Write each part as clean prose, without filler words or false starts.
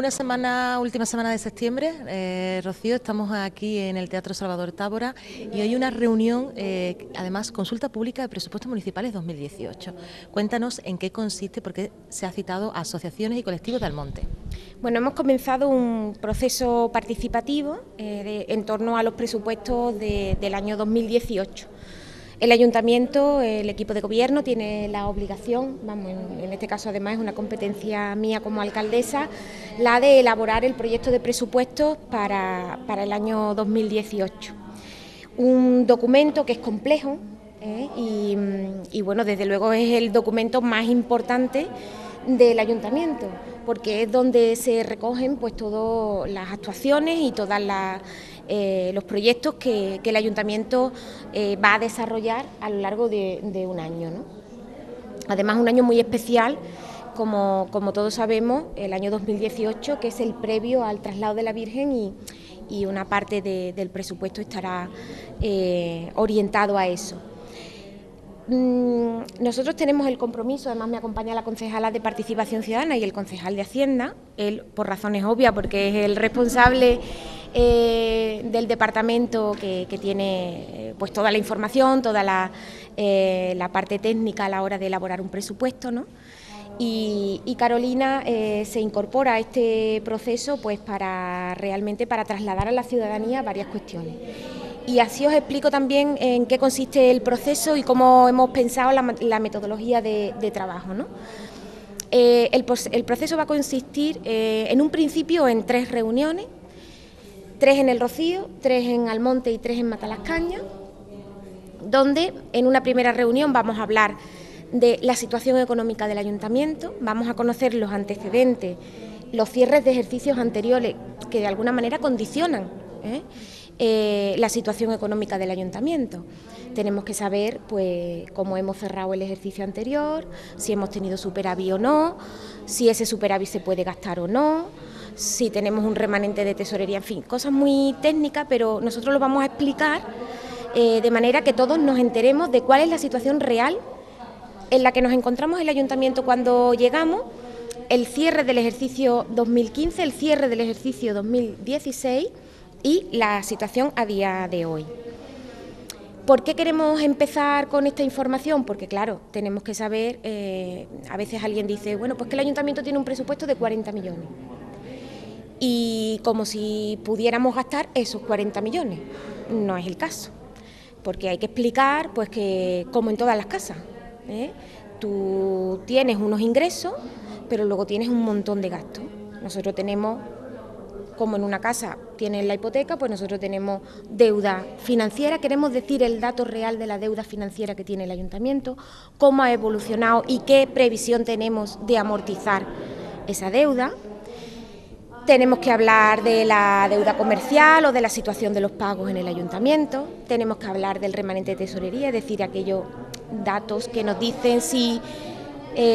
Última semana de septiembre, Rocío, estamos aquí en el Teatro Salvador Tábora y hoy hay una reunión, además, consulta pública de presupuestos municipales 2018. Cuéntanos en qué consiste, porque se ha citado a asociaciones y colectivos de Almonte. Bueno, hemos comenzado un proceso participativo en torno a los presupuestos del año 2018. El Ayuntamiento, el equipo de gobierno, tiene la obligación, en este caso además es una competencia mía como alcaldesa, la de elaborar el proyecto de presupuestos para el año 2018. Un documento que es complejo y bueno, desde luego es el documento más importante del Ayuntamiento, porque es donde se recogen pues todas las actuaciones y todas los proyectos que el Ayuntamiento va a desarrollar a lo largo de un año, ¿no? Además, un año muy especial, como todos sabemos, el año 2018, que es el previo al traslado de la Virgen y una parte del presupuesto estará orientado a eso. Nosotros tenemos el compromiso, además me acompaña la concejala de Participación Ciudadana y el concejal de Hacienda, él por razones obvias porque es el responsable del departamento que tiene pues toda la información, toda la parte técnica a la hora de elaborar un presupuesto, ¿no? Y Carolina se incorpora a este proceso pues realmente para trasladar a la ciudadanía varias cuestiones. Y así os explico también en qué consiste el proceso y cómo hemos pensado la metodología de trabajo, ¿no? El proceso va a consistir en un principio en 3 reuniones, 3 en El Rocío, 3 en Almonte y 3 en Matalascañas, donde en una primera reunión vamos a hablar de la situación económica del Ayuntamiento, vamos a conocer los antecedentes, los cierres de ejercicios anteriores que de alguna manera condicionan la situación económica del Ayuntamiento. Tenemos que saber pues cómo hemos cerrado el ejercicio anterior, si hemos tenido superávit o no, si ese superávit se puede gastar o no, si tenemos un remanente de tesorería, en fin, cosas muy técnicas, pero nosotros lo vamos a explicar de manera que todos nos enteremos de cuál es la situación real en la que nos encontramos el Ayuntamiento cuando llegamos, el cierre del ejercicio 2015, el cierre del ejercicio 2016 y la situación a día de hoy. ¿Por qué queremos empezar con esta información? Porque claro, tenemos que saber, a veces alguien dice, bueno, pues que el Ayuntamiento tiene un presupuesto de 40 millones y como si pudiéramos gastar esos 40 millones. No es el caso, porque hay que explicar pues que como en todas las casas, tú tienes unos ingresos, pero luego tienes un montón de gastos. Nosotros tenemos, como en una casa tienes la hipoteca, pues nosotros tenemos deuda financiera, queremos decir el dato real de la deuda financiera que tiene el Ayuntamiento, cómo ha evolucionado y qué previsión tenemos de amortizar esa deuda. Tenemos que hablar de la deuda comercial o de la situación de los pagos en el Ayuntamiento, tenemos que hablar del remanente de tesorería, es decir, aquellos datos que nos dicen si,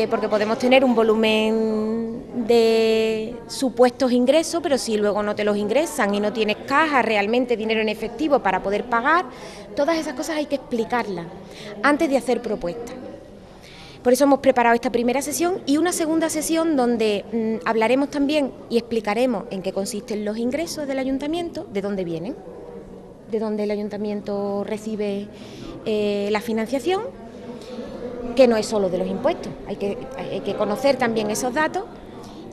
porque podemos tener un volumen de supuestos ingresos, pero si luego no te los ingresan y no tienes caja, realmente dinero en efectivo para poder pagar, todas esas cosas hay que explicarlas antes de hacer propuestas. Por eso hemos preparado esta primera sesión y una segunda sesión donde hablaremos también y explicaremos en qué consisten los ingresos del Ayuntamiento, de dónde vienen, de dónde el Ayuntamiento recibe la financiación, que no es solo de los impuestos, hay que conocer también esos datos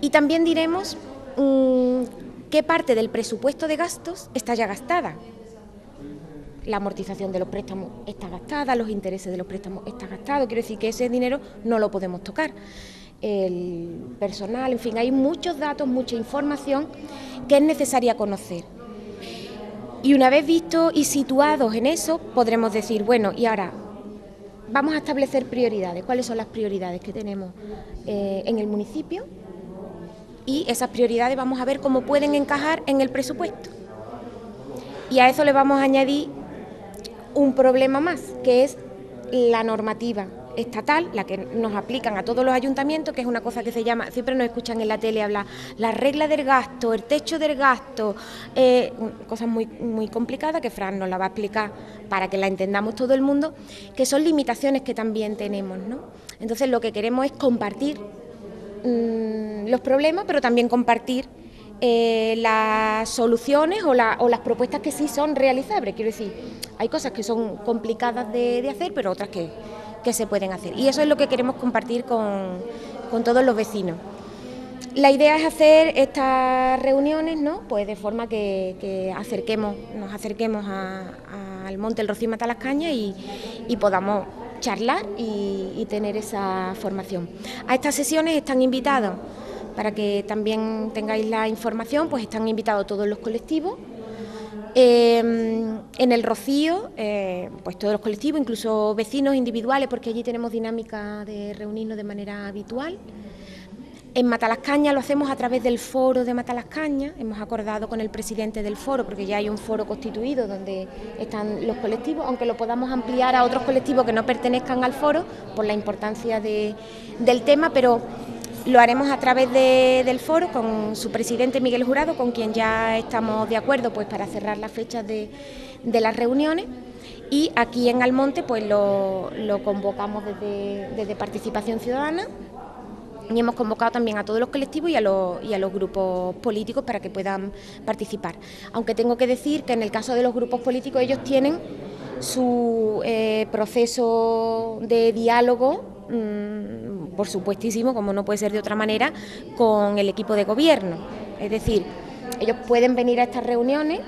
y también diremos qué parte del presupuesto de gastos está ya gastada. La amortización de los préstamos está gastada, los intereses de los préstamos están gastados, quiero decir que ese dinero no lo podemos tocar. El personal, en fin, hay muchos datos, mucha información que es necesaria conocer. Y una vez vistos y situados en eso, podremos decir, bueno, y ahora vamos a establecer prioridades. ¿Cuáles son las prioridades que tenemos en el municipio? Y esas prioridades vamos a ver cómo pueden encajar en el presupuesto. Y a eso le vamos a añadir un problema más, que es la normativa estatal, la que nos aplican a todos los ayuntamientos, que es una cosa que se llama, siempre nos escuchan en la tele hablar, la regla del gasto, el techo del gasto, cosas muy, muy complicadas que Fran nos la va a explicar para que la entendamos todo el mundo, que son limitaciones que también tenemos, ¿no? Entonces lo que queremos es compartir los problemas, pero también compartir las soluciones o las propuestas que sí son realizables. Quiero decir, hay cosas que son complicadas de hacer, pero otras que se pueden hacer. Y eso es lo que queremos compartir con todos los vecinos. La idea es hacer estas reuniones, ¿no?, pues de forma que nos acerquemos al Monte El Rocío y Matalascañas y podamos charlar y tener esa formación. A estas sesiones están invitados, para que también tengáis la información, pues están invitados todos los colectivos. En El Rocío, pues todos los colectivos, incluso vecinos individuales, porque allí tenemos dinámica de reunirnos de manera habitual. En Matalascañas lo hacemos a través del foro de Matalascañas, hemos acordado con el presidente del foro, porque ya hay un foro constituido donde están los colectivos, aunque lo podamos ampliar a otros colectivos que no pertenezcan al foro, por la importancia del tema, pero lo haremos a través del foro con su presidente Miguel Jurado, con quien ya estamos de acuerdo pues para cerrar las fechas de las reuniones. Y aquí en Almonte pues lo convocamos desde Participación Ciudadana. Y hemos convocado también a todos los colectivos y a los grupos políticos para que puedan participar. Aunque tengo que decir que en el caso de los grupos políticos ellos tienen su proceso de diálogo, por supuestísimo, como no puede ser de otra manera, con el equipo de gobierno. Es decir, ellos pueden venir a estas reuniones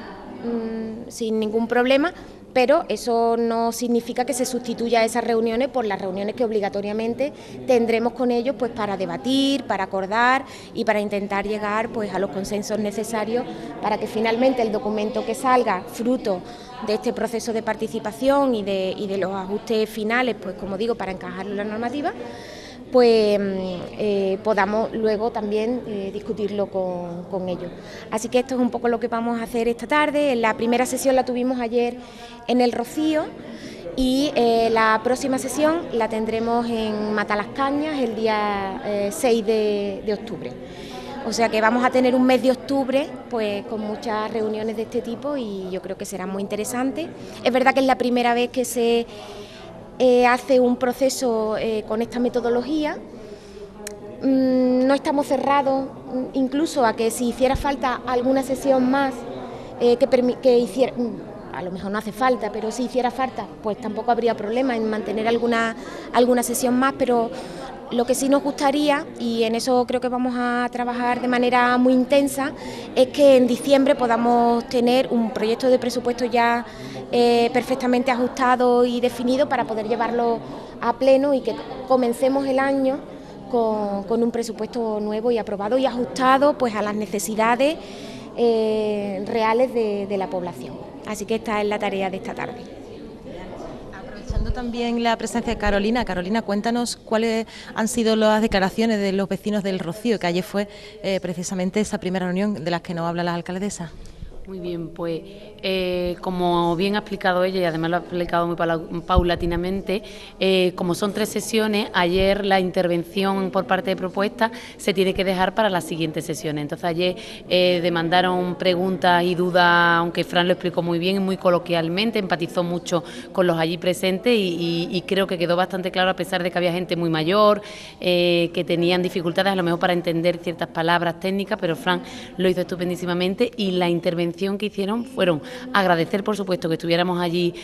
sin ningún problema, pero eso no significa que se sustituya a esas reuniones por las reuniones que obligatoriamente tendremos con ellos pues para debatir, para acordar y para intentar llegar pues a los consensos necesarios para que finalmente el documento que salga fruto de este proceso de participación y de los ajustes finales, pues como digo, para encajarlo en la normativa, pues podamos luego también discutirlo con ellos. Así que esto es un poco lo que vamos a hacer esta tarde. La primera sesión la tuvimos ayer en El Rocío y la próxima sesión la tendremos en Matalascañas el día 6 de octubre. O sea que vamos a tener un mes de octubre pues con muchas reuniones de este tipo y yo creo que será muy interesante. Es verdad que es la primera vez que se hace un proceso con esta metodología. No estamos cerrados incluso a que si hiciera falta alguna sesión más que hiciera, a lo mejor no hace falta, pero si hiciera falta pues tampoco habría problema en mantener alguna sesión más, pero lo que sí nos gustaría, y en eso creo que vamos a trabajar de manera muy intensa, es que en diciembre podamos tener un proyecto de presupuesto ya perfectamente ajustado y definido para poder llevarlo a pleno y que comencemos el año con un presupuesto nuevo y aprobado y ajustado pues a las necesidades reales de la población. Así que esta es la tarea de esta tarde. Aprovechando también la presencia de Carolina. Carolina, cuéntanos cuáles han sido las declaraciones de los vecinos del Rocío, que ayer fue precisamente esa primera reunión de las que nos habla la alcaldesa. Muy bien, pues como bien ha explicado ella y además lo ha explicado muy paulatinamente, como son 3 sesiones, ayer la intervención por parte de propuestas se tiene que dejar para las siguientes sesiones. Entonces ayer demandaron preguntas y dudas, aunque Fran lo explicó muy bien y muy coloquialmente, empatizó mucho con los allí presentes y creo que quedó bastante claro, a pesar de que había gente muy mayor, que tenían dificultades a lo mejor para entender ciertas palabras técnicas, pero Fran lo hizo estupendísimamente y la intervención que hicieron fueron agradecer, por supuesto, que estuviéramos allí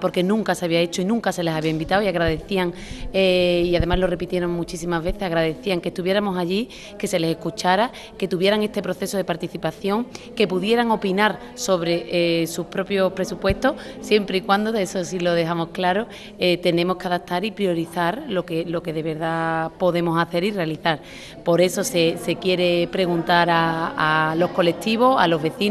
porque nunca se había hecho y nunca se les había invitado, y agradecían, y además lo repitieron muchísimas veces, agradecían que estuviéramos allí, que se les escuchara, que tuvieran este proceso de participación, que pudieran opinar sobre sus propios presupuestos, siempre y cuando, de eso sí lo dejamos claro, tenemos que adaptar y priorizar lo que de verdad podemos hacer y realizar. Por eso se quiere preguntar a los colectivos, a los vecinos,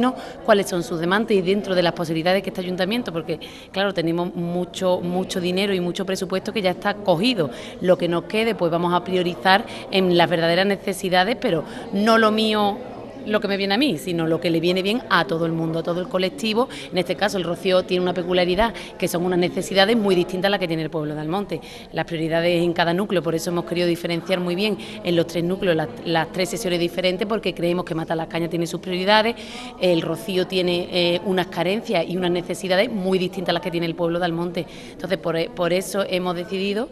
cuáles son sus demandas y dentro de las posibilidades que este ayuntamiento, porque claro, tenemos mucho dinero y mucho presupuesto que ya está cogido. Lo que nos quede pues vamos a priorizar en las verdaderas necesidades, pero no lo mío, lo que me viene a mí, sino lo que le viene bien a todo el mundo, a todo el colectivo. En este caso el Rocío tiene una peculiaridad, que son unas necesidades muy distintas a las que tiene el pueblo de Almonte. Las prioridades en cada núcleo, por eso hemos querido diferenciar muy bien en los 3 núcleos las 3 sesiones diferentes, porque creemos que Matalascañas tiene sus prioridades, el Rocío tiene unas carencias y unas necesidades muy distintas a las que tiene el pueblo de Almonte. Entonces por eso hemos decidido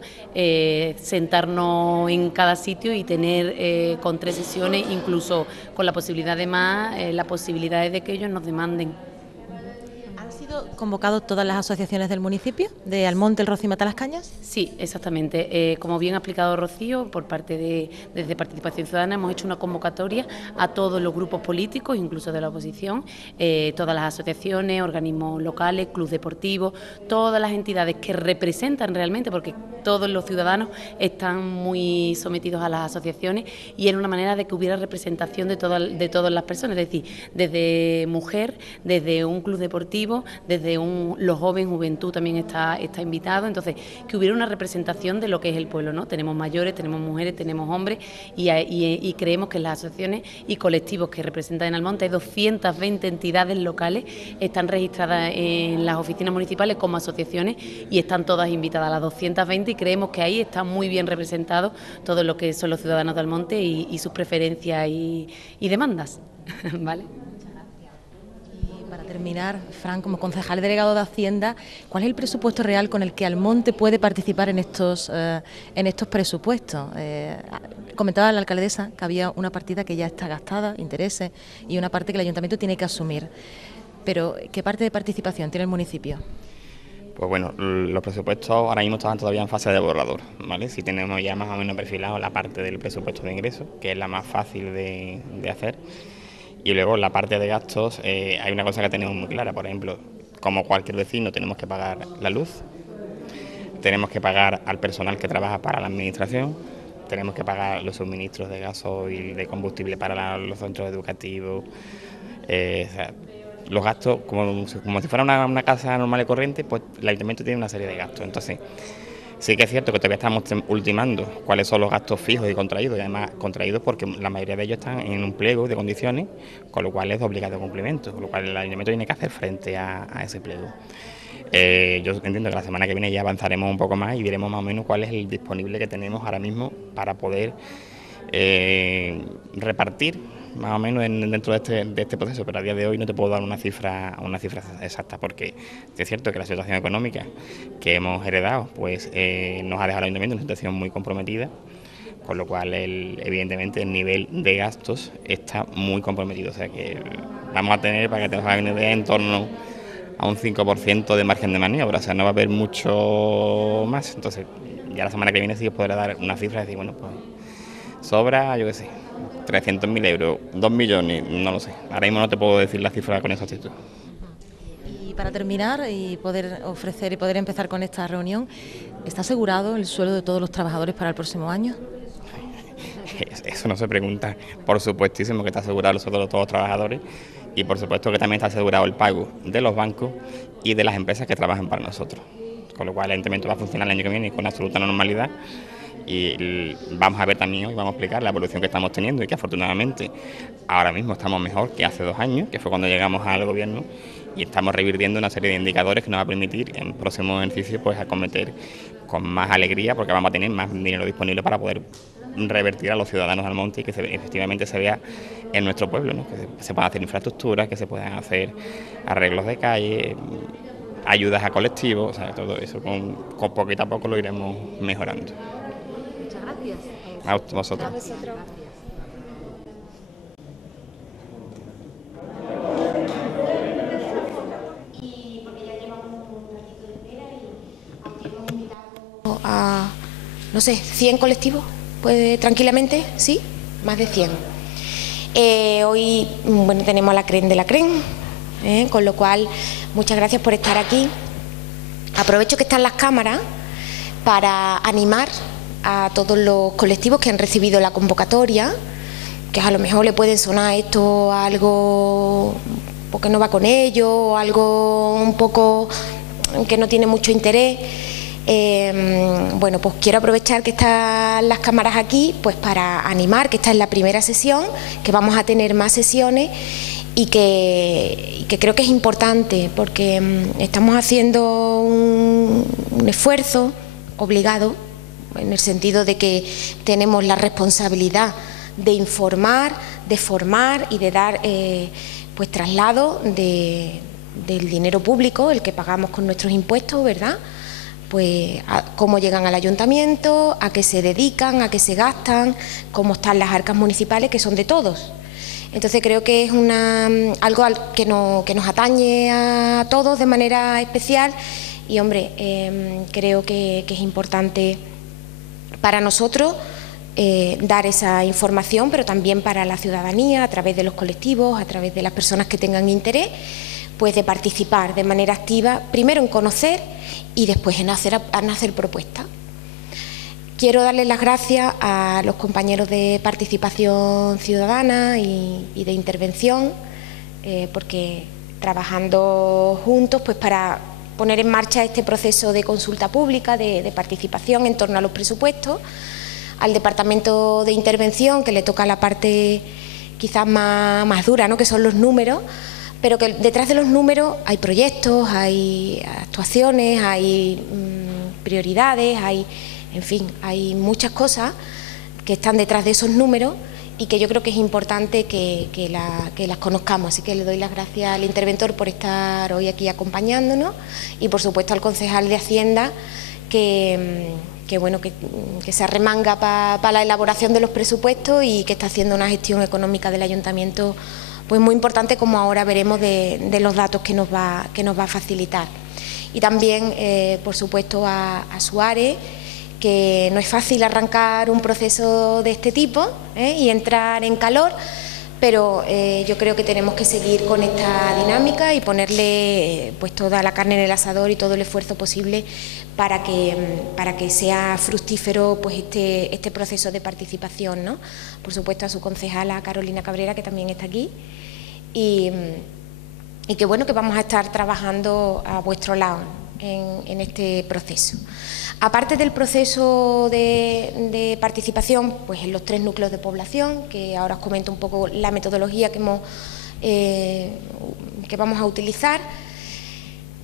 sentarnos en cada sitio y tener con 3 sesiones, incluso con la posibilidad abrirá además la posibilidad de que ellos nos demanden. ¿Han sido convocados todas las asociaciones del municipio, de Almonte, El Rocío y Matalascañas? Sí, exactamente. Como bien ha explicado Rocío, desde Participación Ciudadana hemos hecho una convocatoria a todos los grupos políticos, incluso de la oposición, todas las asociaciones, organismos locales, clubes deportivos, todas las entidades que representan realmente, porque todos los ciudadanos están muy sometidos a las asociaciones, y era una manera de que hubiera representación de todas las personas, es decir, desde mujer, desde un club deportivo, desde los jóvenes, juventud también está invitado, entonces que hubiera una representación de lo que es el pueblo, ¿no? Tenemos mayores, tenemos mujeres, tenemos hombres, y creemos que las asociaciones y colectivos que representan en Almonte, hay 220 entidades locales, están registradas en las oficinas municipales como asociaciones y están todas invitadas a las 220, y creemos que ahí está muy bien representado todo lo que son los ciudadanos de Almonte y sus preferencias y demandas. ¿Vale? Para terminar, Fran, como concejal delegado de Hacienda, ¿cuál es el presupuesto real con el que Almonte puede participar en estos presupuestos? Comentaba la alcaldesa que había una partida que ya está gastada, intereses, y una parte que el ayuntamiento tiene que asumir. Pero, ¿qué parte de participación tiene el municipio? Pues bueno, los presupuestos ahora mismo están todavía en fase de borrador, ¿vale? Si tenemos ya más o menos perfilado la parte del presupuesto de ingresos, que es la más fácil de hacer. Y luego la parte de gastos, hay una cosa que tenemos muy clara, por ejemplo, como cualquier vecino tenemos que pagar la luz, tenemos que pagar al personal que trabaja para la administración, tenemos que pagar los suministros de gasoil, de combustible para los centros educativos, o sea, los gastos, como si fuera una casa normal y corriente, pues el ayuntamiento tiene una serie de gastos. Entonces, sí que es cierto que todavía estamos ultimando cuáles son los gastos fijos y contraídos, y además contraídos porque la mayoría de ellos están en un pliego de condiciones, con lo cual es de obligado cumplimiento, con lo cual el ayuntamiento tiene que hacer frente a ese pliego. Yo entiendo que la semana que viene ya avanzaremos un poco más y veremos más o menos cuál es el disponible que tenemos ahora mismo para poder repartir más o menos dentro de este proceso, pero a día de hoy no te puedo dar una cifra exacta, porque es cierto que la situación económica que hemos heredado pues nos ha dejado al ayuntamiento en una situación muy comprometida, con lo cual evidentemente el nivel de gastos está muy comprometido, o sea que vamos a tener, para que te hagas una idea, en torno a un 5% de margen de maniobra, o sea, no va a haber mucho más. Entonces ya la semana que viene sí os podré dar una cifra y decir, bueno, pues sobra, yo qué sé, 300.000 euros, 2 millones, no lo sé. Ahora mismo no te puedo decir la cifra con exactitud. Y para terminar y poder ofrecer y poder empezar con esta reunión, ¿está asegurado el sueldo de todos los trabajadores para el próximo año? Eso no se pregunta. Por supuestísimo que está asegurado el sueldo de todos los trabajadores, y por supuesto que también está asegurado el pago de los bancos y de las empresas que trabajan para nosotros. Con lo cual el ayuntamiento va a funcionar el año que viene con absoluta normalidad. Y vamos a ver también hoy, vamos a explicar la evolución que estamos teniendo, y que afortunadamente ahora mismo estamos mejor que hace 2 años, que fue cuando llegamos al gobierno, y estamos revirtiendo una serie de indicadores que nos va a permitir en próximos ejercicios pues acometer con más alegría, porque vamos a tener más dinero disponible para poder revertir a los ciudadanos del monte y que efectivamente se vea en nuestro pueblo, ¿no? Que se puedan hacer infraestructuras, que se puedan hacer arreglos de calle, ayudas a colectivos, o sea, todo eso con poquito a poco lo iremos mejorando. A vosotros. Y porque ya llevamos un ratito de espera y aunque hemos invitado a, no sé, 100 colectivos, pues tranquilamente, sí, más de 100. Hoy, bueno, tenemos a la CREN de la CREN, con lo cual, muchas gracias por estar aquí. Aprovecho que están las cámaras para animar a todos los colectivos que han recibido la convocatoria, que a lo mejor le pueden sonar esto algo porque no va con ello, o algo un poco que no tiene mucho interés. Bueno, pues quiero aprovechar que están las cámaras aquí pues para animar, que esta es la primera sesión, que vamos a tener más sesiones y que creo que es importante porque estamos haciendo un esfuerzo obligado, en el sentido de que tenemos la responsabilidad de informar, de formar y de dar pues traslado del dinero público, el que pagamos con nuestros impuestos, ¿verdad? Pues a cómo llegan al ayuntamiento, a qué se dedican, a qué se gastan, cómo están las arcas municipales, que son de todos. Entonces creo que es algo que nos atañe a todos de manera especial y, hombre, creo que es importante para nosotros dar esa información, pero también para la ciudadanía, a través de los colectivos, a través de las personas que tengan interés, pues de participar de manera activa, primero en conocer y después en hacer propuestas. Quiero darles las gracias a los compañeros de participación ciudadana y de intervención, porque trabajando juntos pues para poner en marcha este proceso de consulta pública, de participación en torno a los presupuestos, al Departamento de Intervención, que le toca la parte quizás más dura, ¿no?, que son los números, pero que detrás de los números hay proyectos, hay actuaciones, hay prioridades, en fin, hay muchas cosas que están detrás de esos números y que yo creo que es importante que las conozcamos. Así que le doy las gracias al interventor por estar hoy aquí acompañándonos y, por supuesto, al concejal de Hacienda que se arremanga para la elaboración de los presupuestos y que está haciendo una gestión económica del ayuntamiento pues muy importante, como ahora veremos de los datos que nos va a facilitar. Y también, por supuesto, a Suárez, que no es fácil arrancar un proceso de este tipo y entrar en calor, pero yo creo que tenemos que seguir con esta dinámica y ponerle pues toda la carne en el asador y todo el esfuerzo posible para que sea fructífero pues este proceso de participación, ¿no? Por supuesto, a su concejala Carolina Cabrera, que también está aquí, y que bueno, que vamos a estar trabajando a vuestro lado en este proceso. Aparte del proceso de participación, pues en los 3 núcleos de población, que ahora os comento un poco la metodología que vamos a utilizar,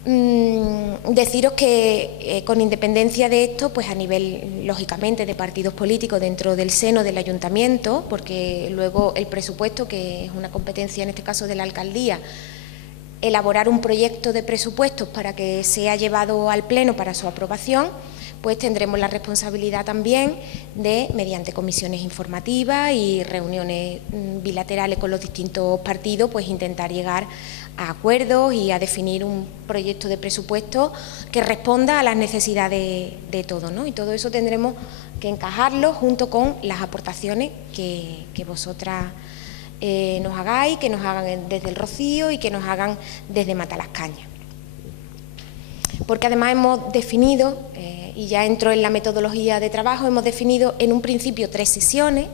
deciros que con independencia de esto, pues a nivel, lógicamente, de partidos políticos dentro del seno del ayuntamiento, porque luego el presupuesto, que es una competencia en este caso de la alcaldía, elaborar un proyecto de presupuestos para que sea llevado al pleno para su aprobación, pues tendremos la responsabilidad también de, mediante comisiones informativas y reuniones bilaterales con los distintos partidos, pues intentar llegar a acuerdos y a definir un proyecto de presupuesto que responda a las necesidades de todos, ¿no? Y todo eso tendremos que encajarlo junto con las aportaciones que vosotras nos hagáis, que nos hagan desde el Rocío y que nos hagan desde Matalascañas. Porque además hemos definido, y ya entro en la metodología de trabajo, hemos definido en un principio 3 sesiones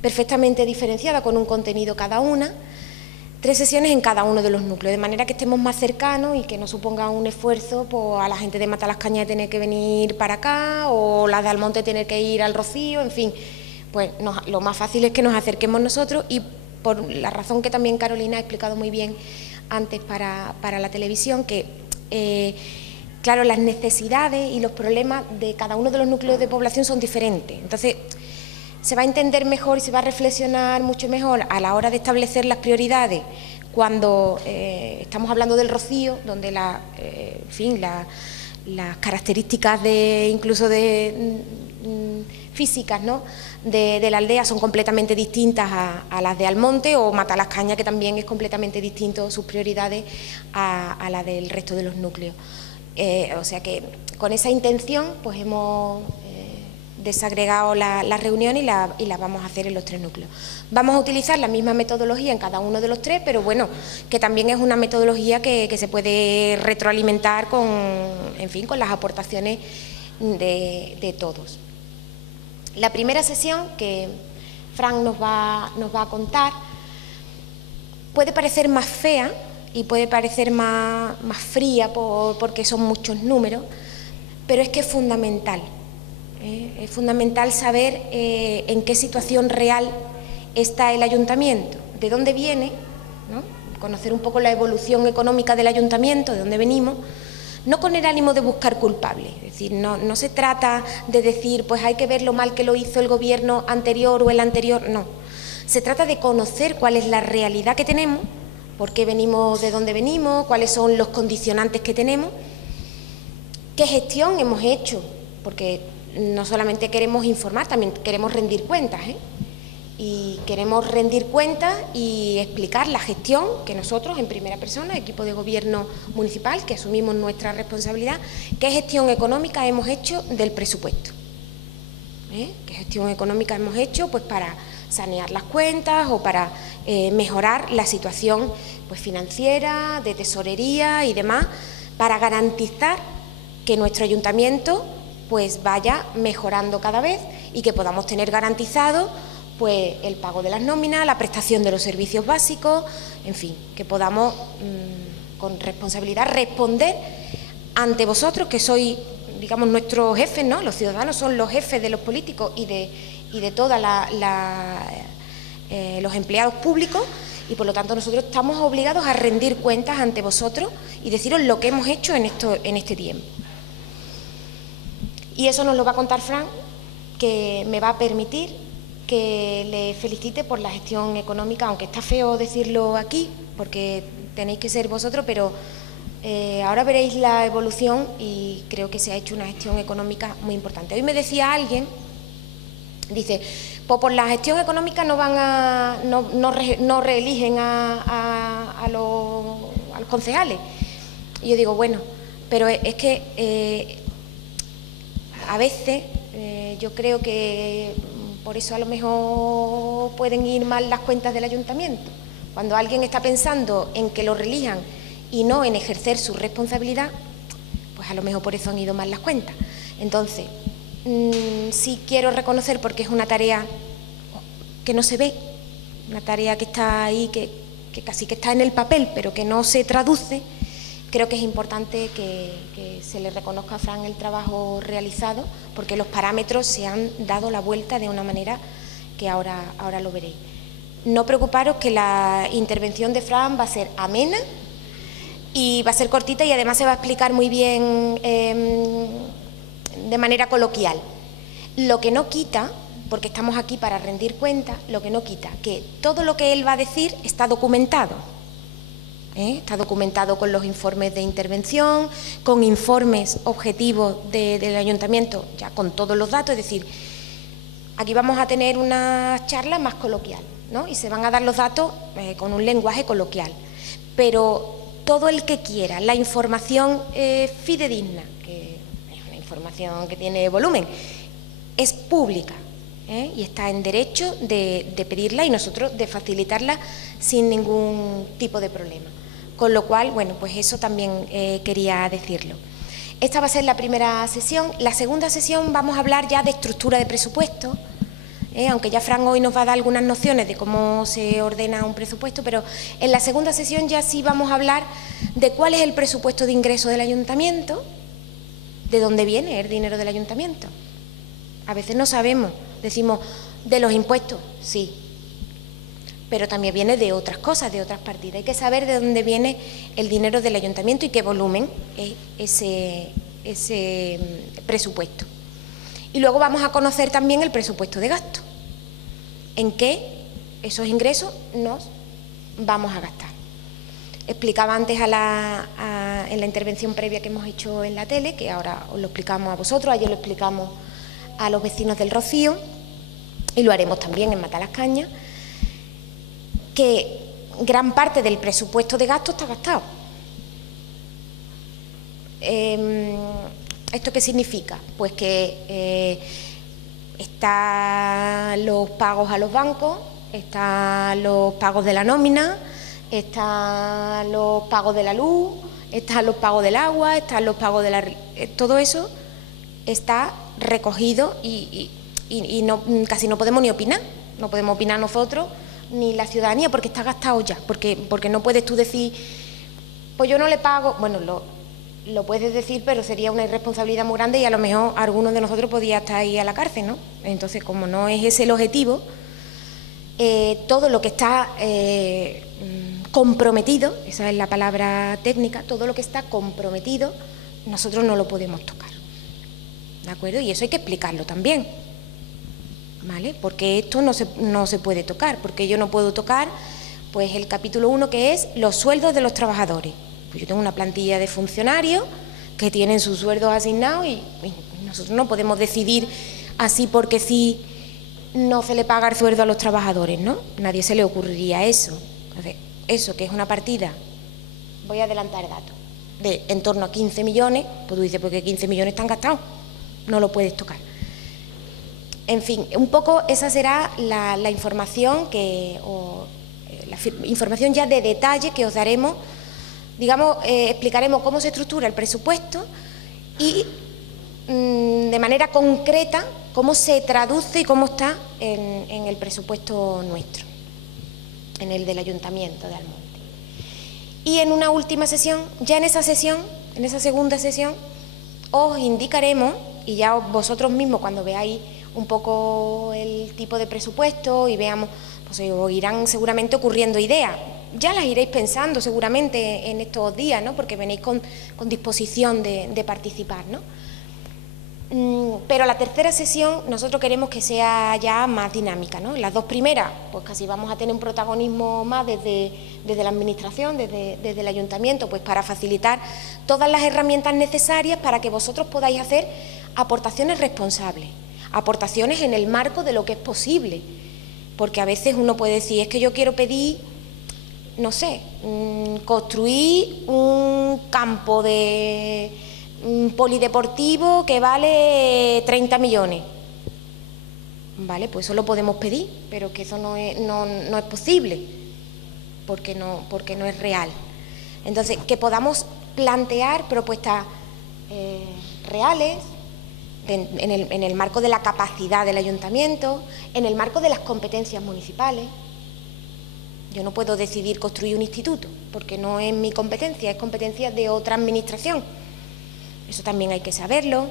perfectamente diferenciadas con un contenido cada una, 3 sesiones en cada uno de los núcleos, de manera que estemos más cercanos y que no suponga un esfuerzo pues, a la gente de Matalascañas de tener que venir para acá o la de Almonte tener que ir al Rocío, en fin, pues lo más fácil es que nos acerquemos nosotros y por la razón que también Carolina ha explicado muy bien antes para la televisión, que claro, las necesidades y los problemas de cada uno de los núcleos de población son diferentes. Entonces, se va a entender mejor y se va a reflexionar mucho mejor a la hora de establecer las prioridades cuando estamos hablando del Rocío, donde las características incluso físicas, ¿no?, de la aldea son completamente distintas a las de Almonte, o Matalascañas, que también es completamente distinto sus prioridades a la del resto de los núcleos. O sea que con esa intención pues hemos desagregado la reunión y la vamos a hacer en los 3 núcleos. Vamos a utilizar la misma metodología en cada uno de los 3, pero bueno, que también es una metodología que se puede retroalimentar con las aportaciones de todos. La primera sesión que Fran nos va a contar puede parecer más fea y puede parecer más fría porque son muchos números, pero es que es fundamental. Es fundamental saber en qué situación real está el ayuntamiento, de dónde viene, ¿no?, conocer un poco la evolución económica del ayuntamiento, de dónde venimos, no con el ánimo de buscar culpables, es decir, no se trata de decir, pues hay que ver lo mal que lo hizo el gobierno anterior o el anterior, no. Se trata de conocer cuál es la realidad que tenemos, por qué venimos de dónde venimos, cuáles son los condicionantes que tenemos, qué gestión hemos hecho, porque no solamente queremos informar, también queremos rendir cuentas, y queremos rendir cuentas y explicar la gestión que nosotros, en primera persona, equipo de gobierno municipal, que asumimos nuestra responsabilidad, qué gestión económica hemos hecho del presupuesto. ¿Qué gestión económica hemos hecho? Pues para sanear las cuentas o para mejorar la situación pues, financiera, de tesorería y demás, para garantizar que nuestro ayuntamiento pues, vaya mejorando cada vez y que podamos tener garantizado pues el pago de las nóminas, la prestación de los servicios básicos, en fin, que podamos con responsabilidad responder ante vosotros, que sois, digamos, nuestros jefes, ¿no? Los ciudadanos son los jefes de los políticos y de todos los empleados públicos, y por lo tanto nosotros estamos obligados a rendir cuentas ante vosotros y deciros lo que hemos hecho en este tiempo. Y eso nos lo va a contar Fran, que me va a permitir que le felicite por la gestión económica, aunque está feo decirlo aquí, porque tenéis que ser vosotros, pero ahora veréis la evolución y creo que se ha hecho una gestión económica muy importante. Hoy me decía alguien, dice, pues por la gestión económica no reeligen a los concejales. Y yo digo, bueno, pero es que a veces yo creo que por eso a lo mejor pueden ir mal las cuentas del ayuntamiento. Cuando alguien está pensando en que lo reelijan y no en ejercer su responsabilidad, pues a lo mejor por eso han ido mal las cuentas. Entonces, sí quiero reconocer, porque es una tarea que no se ve, una tarea que está ahí, que casi que está en el papel, pero que no se traduce. Creo que es importante que se le reconozca a Fran el trabajo realizado, porque los parámetros se han dado la vuelta de una manera que ahora lo veréis. No preocuparos, que la intervención de Fran va a ser amena y va a ser cortita, y además se va a explicar muy bien de manera coloquial. Lo que no quita, porque estamos aquí para rendir cuentas, lo que no quita que todo lo que él va a decir está documentado. Está documentado con los informes de intervención, con informes objetivos del ayuntamiento, ya con todos los datos. Es decir, aquí vamos a tener una charla más coloquial, ¿no? Y se van a dar los datos con un lenguaje coloquial. Pero todo el que quiera la información fidedigna, que es una información que tiene volumen, es pública, y está en derecho de pedirla y nosotros de facilitarla sin ningún tipo de problema. Con lo cual, bueno, pues eso también quería decirlo. Esta va a ser la primera sesión. La segunda sesión vamos a hablar ya de estructura de presupuesto, aunque ya Fran hoy nos va a dar algunas nociones de cómo se ordena un presupuesto, pero en la segunda sesión ya sí vamos a hablar de cuál es el presupuesto de ingreso del ayuntamiento, de dónde viene el dinero del ayuntamiento. A veces no sabemos, decimos, de los impuestos, sí, pero también viene de otras cosas, de otras partidas. Hay que saber de dónde viene el dinero del ayuntamiento y qué volumen es ese presupuesto. Y luego vamos a conocer también el presupuesto de gasto, en qué esos ingresos nos vamos a gastar. Explicaba antes en la intervención previa que hemos hecho en la tele, que ahora os lo explicamos a vosotros, ayer lo explicamos a los vecinos del Rocío y lo haremos también en Matalascañas, que gran parte del presupuesto de gasto está gastado. ¿Esto qué significa? Pues que están los pagos a los bancos, están los pagos de la nómina, están los pagos de la luz, están los pagos del agua, están los pagos de la... todo eso está recogido y no, casi no podemos ni opinar, no podemos opinar nosotros ni la ciudadanía, porque está gastado ya, porque no puedes tú decir, pues yo no le pago, bueno, lo puedes decir, pero sería una irresponsabilidad muy grande y a lo mejor algunos de nosotros podía estar ahí a la cárcel, ¿no? Entonces, como no es ese el objetivo, todo lo que está comprometido, esa es la palabra técnica, todo lo que está comprometido, nosotros no lo podemos tocar, ¿de acuerdo? Y eso hay que explicarlo también, ¿vale? Porque esto no se puede tocar, porque yo no puedo tocar pues el capítulo 1, que es los sueldos de los trabajadores. Pues yo tengo una plantilla de funcionarios que tienen sus sueldos asignados y nosotros no podemos decidir así porque sí no se le paga el sueldo a los trabajadores, ¿no? Nadie se le ocurriría eso. Entonces, eso que es una partida, voy a adelantar datos, de en torno a 15 millones, pues tú dices, porque 15 millones están gastados, no lo puedes tocar. En fin, un poco esa será la información la información ya de detalle que os daremos, digamos, explicaremos cómo se estructura el presupuesto y de manera concreta cómo se traduce y cómo está en el presupuesto nuestro, en el del Ayuntamiento de Almonte. Y en una última sesión, ya en esa segunda sesión, os indicaremos, y ya vosotros mismos cuando veáis un poco el tipo de presupuesto y veamos, pues os irán seguramente ocurriendo ideas. Ya las iréis pensando seguramente en estos días, ¿no? Porque venéis con disposición de participar, ¿no? Pero la tercera sesión nosotros queremos que sea ya más dinámica, ¿no? Las dos primeras, pues casi vamos a tener un protagonismo más desde la Administración, desde el Ayuntamiento, pues para facilitar todas las herramientas necesarias para que vosotros podáis hacer aportaciones responsables, aportaciones en el marco de lo que es posible, porque a veces uno puede decir, es que yo quiero pedir, no sé, construir un campo de polideportivo que vale 30 millones. Vale, pues eso lo podemos pedir, pero que eso no es posible, porque no es real. Entonces, que podamos plantear propuestas reales en el marco de la capacidad del Ayuntamiento, en el marco de las competencias municipales. Yo no puedo decidir construir un instituto, porque no es mi competencia, es competencia de otra administración. Eso también hay que saberlo.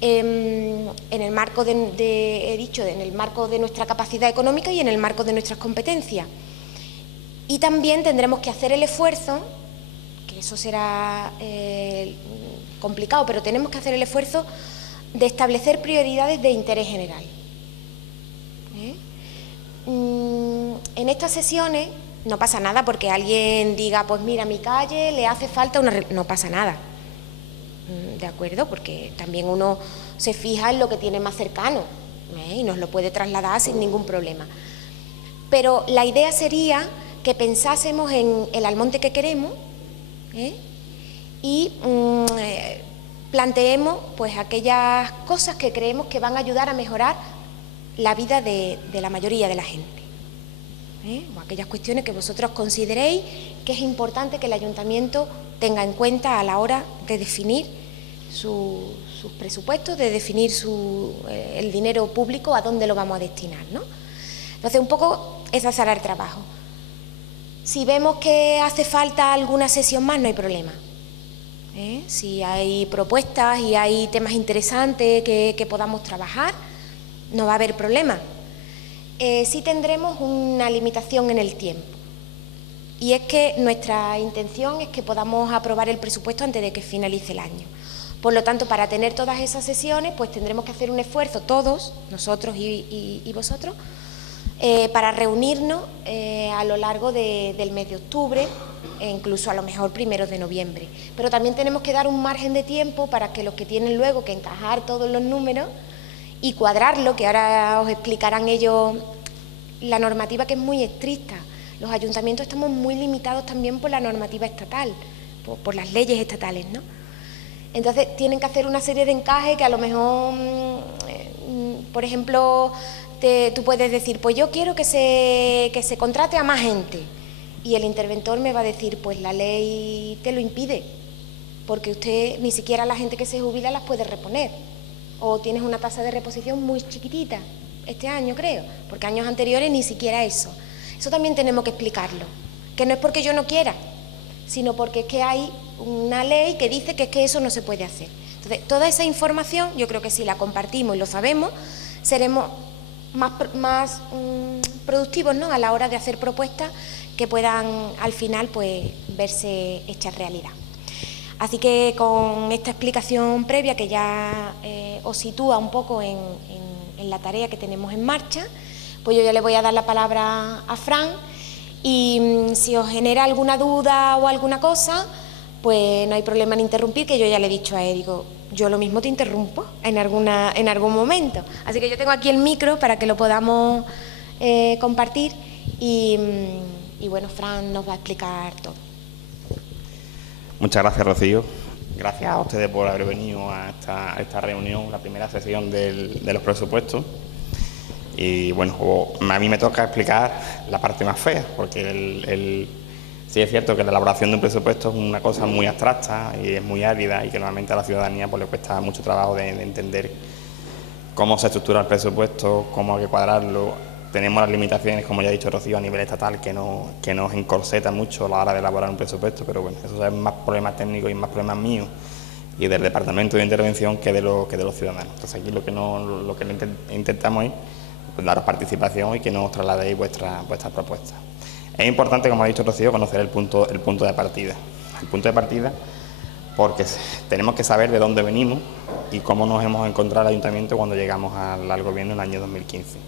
En el marco en el marco de nuestra capacidad económica y en el marco de nuestras competencias. Y también tendremos que hacer el esfuerzo, que eso será complicado, pero tenemos que hacer el esfuerzo de establecer prioridades de interés general. En estas sesiones no pasa nada porque alguien diga, pues mira, a mi calle le hace falta una... No pasa nada. ¿De acuerdo? Porque también uno se fija en lo que tiene más cercano y nos lo puede trasladar sin ningún problema. Pero la idea sería que pensásemos en el Almonte que queremos y planteemos pues aquellas cosas que creemos que van a ayudar a mejorar la vida de la mayoría de la gente. O aquellas cuestiones que vosotros consideréis que es importante que el Ayuntamiento tenga en cuenta a la hora de definir sus presupuestos, de definir el dinero público, a dónde lo vamos a destinar, ¿no? Entonces, un poco ese será el trabajo. Si vemos que hace falta alguna sesión más, no hay problema. Si hay propuestas y hay temas interesantes que podamos trabajar, no va a haber problema. Sí tendremos una limitación en el tiempo. Y es que nuestra intención es que podamos aprobar el presupuesto antes de que finalice el año. Por lo tanto, para tener todas esas sesiones, pues tendremos que hacer un esfuerzo todos, nosotros y vosotros, para reunirnos a lo largo del mes de octubre e incluso a lo mejor primeros de noviembre. Pero también tenemos que dar un margen de tiempo para que los que tienen luego que encajar todos los números y cuadrarlo, que ahora os explicarán ellos la normativa, que es muy estricta. Los ayuntamientos estamos muy limitados también por la normativa estatal, por las leyes estatales, ¿no? Entonces tienen que hacer una serie de encajes que a lo mejor, por ejemplo, tú puedes decir, pues yo quiero que se contrate a más gente, y el interventor me va a decir, pues la ley te lo impide, porque usted ni siquiera la gente que se jubila las puede reponer, o tienes una tasa de reposición muy chiquitita, este año creo, porque años anteriores ni siquiera eso. Eso también tenemos que explicarlo, que no es porque yo no quiera, sino porque es que hay una ley que dice que es que eso no se puede hacer. Entonces, toda esa información, yo creo que si la compartimos y lo sabemos, seremos más productivos, ¿no?, a la hora de hacer propuestas que puedan al final pues verse hechas realidad. Así que con esta explicación previa que ya os sitúa un poco en la tarea que tenemos en marcha, pues yo ya le voy a dar la palabra a Fran y si os genera alguna duda o alguna cosa, pues no hay problema en interrumpir, que yo ya le he dicho a él, digo, yo lo mismo te interrumpo en algún momento. Así que yo tengo aquí el micro para que lo podamos compartir y bueno, Fran nos va a explicar todo. Muchas gracias, Rocío. Gracias a ustedes por haber venido a esta reunión, la primera sesión de los presupuestos. Y bueno, a mí me toca explicar la parte más fea, porque sí es cierto que la elaboración de un presupuesto es una cosa muy abstracta y es muy árida y que normalmente a la ciudadanía pues le cuesta mucho trabajo de entender cómo se estructura el presupuesto, cómo hay que cuadrarlo. Tenemos las limitaciones, como ya ha dicho Rocío, a nivel estatal que nos encorseta mucho a la hora de elaborar un presupuesto, pero bueno, eso es más problemas técnicos y más problemas míos y del Departamento de Intervención que de los ciudadanos. Entonces aquí lo que intentamos es daros participación y que nos trasladéis vuestras propuestas. Es importante, como ha dicho Rocío, conocer el punto de partida. El punto de partida porque tenemos que saber de dónde venimos y cómo nos hemos encontrado el Ayuntamiento cuando llegamos al Gobierno en el año 2015.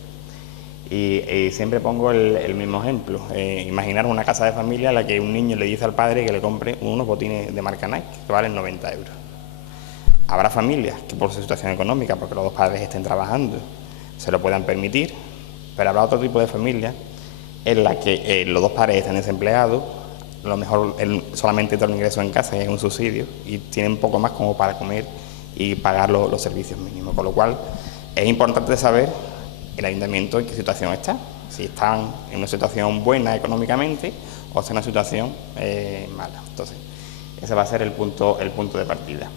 Y siempre pongo el mismo ejemplo. Imaginar una casa de familia en la que un niño le dice al padre que le compre unos botines de marca Nike que valen 90 euros. Habrá familias que por su situación económica, porque los dos padres estén trabajando, se lo puedan permitir, pero habrá otro tipo de familias en la que los dos padres están desempleados, a lo mejor solamente todo el ingreso en casa es un subsidio y tienen poco más como para comer y pagar los servicios mínimos, con lo cual es importante saber el ayuntamiento en qué situación está, si están en una situación buena económicamente o está en una situación mala. Entonces, ese va a ser el punto de partida.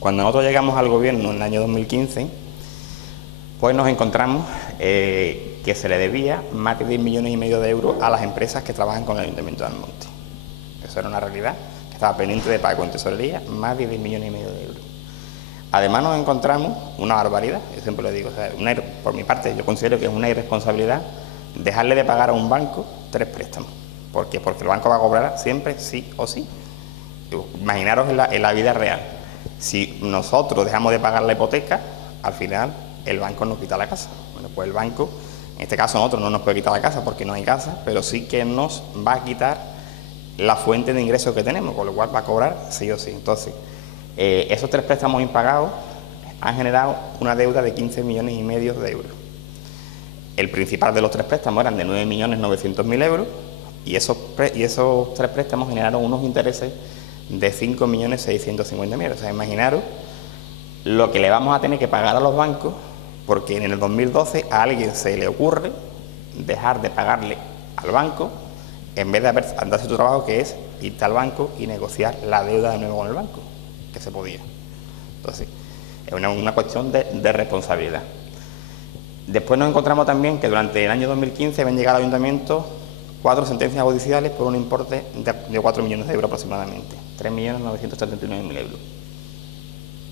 Cuando nosotros llegamos al Gobierno en el año 2015, pues nos encontramos que se le debía más de 10,5 millones de euros a las empresas que trabajan con el Ayuntamiento de Almonte. Eso era una realidad que estaba pendiente de pago en tesorería, más de 10,5 millones de euros. Además nos encontramos una barbaridad, yo siempre lo digo, o sea, por mi parte yo considero que es una irresponsabilidad dejarle de pagar a un banco 3 préstamos. ¿Por qué? Porque el banco va a cobrar siempre sí o sí. Imaginaros en la vida real, si nosotros dejamos de pagar la hipoteca, al final el banco nos quita la casa. Bueno, pues el banco, en este caso nosotros no nos puede quitar la casa porque no hay casa, pero sí que nos va a quitar la fuente de ingresos que tenemos, con lo cual va a cobrar sí o sí. Entonces, esos 3 préstamos impagados han generado una deuda de 15,5 millones de euros. El principal de los 3 préstamos eran de 9,900,000 euros y esos 3 préstamos generaron unos intereses de 5,650,000. O sea, imaginaros lo que le vamos a tener que pagar a los bancos porque en el 2012 a alguien se le ocurre dejar de pagarle al banco en vez de hacer su trabajo, que es irte al banco y negociar la deuda de nuevo con el banco, que se podía. Entonces, es una cuestión de responsabilidad. Después nos encontramos también que durante el año 2015 ven llegar al Ayuntamiento 4 sentencias judiciales por un importe de 4 millones de euros aproximadamente, 3,979,000 euros.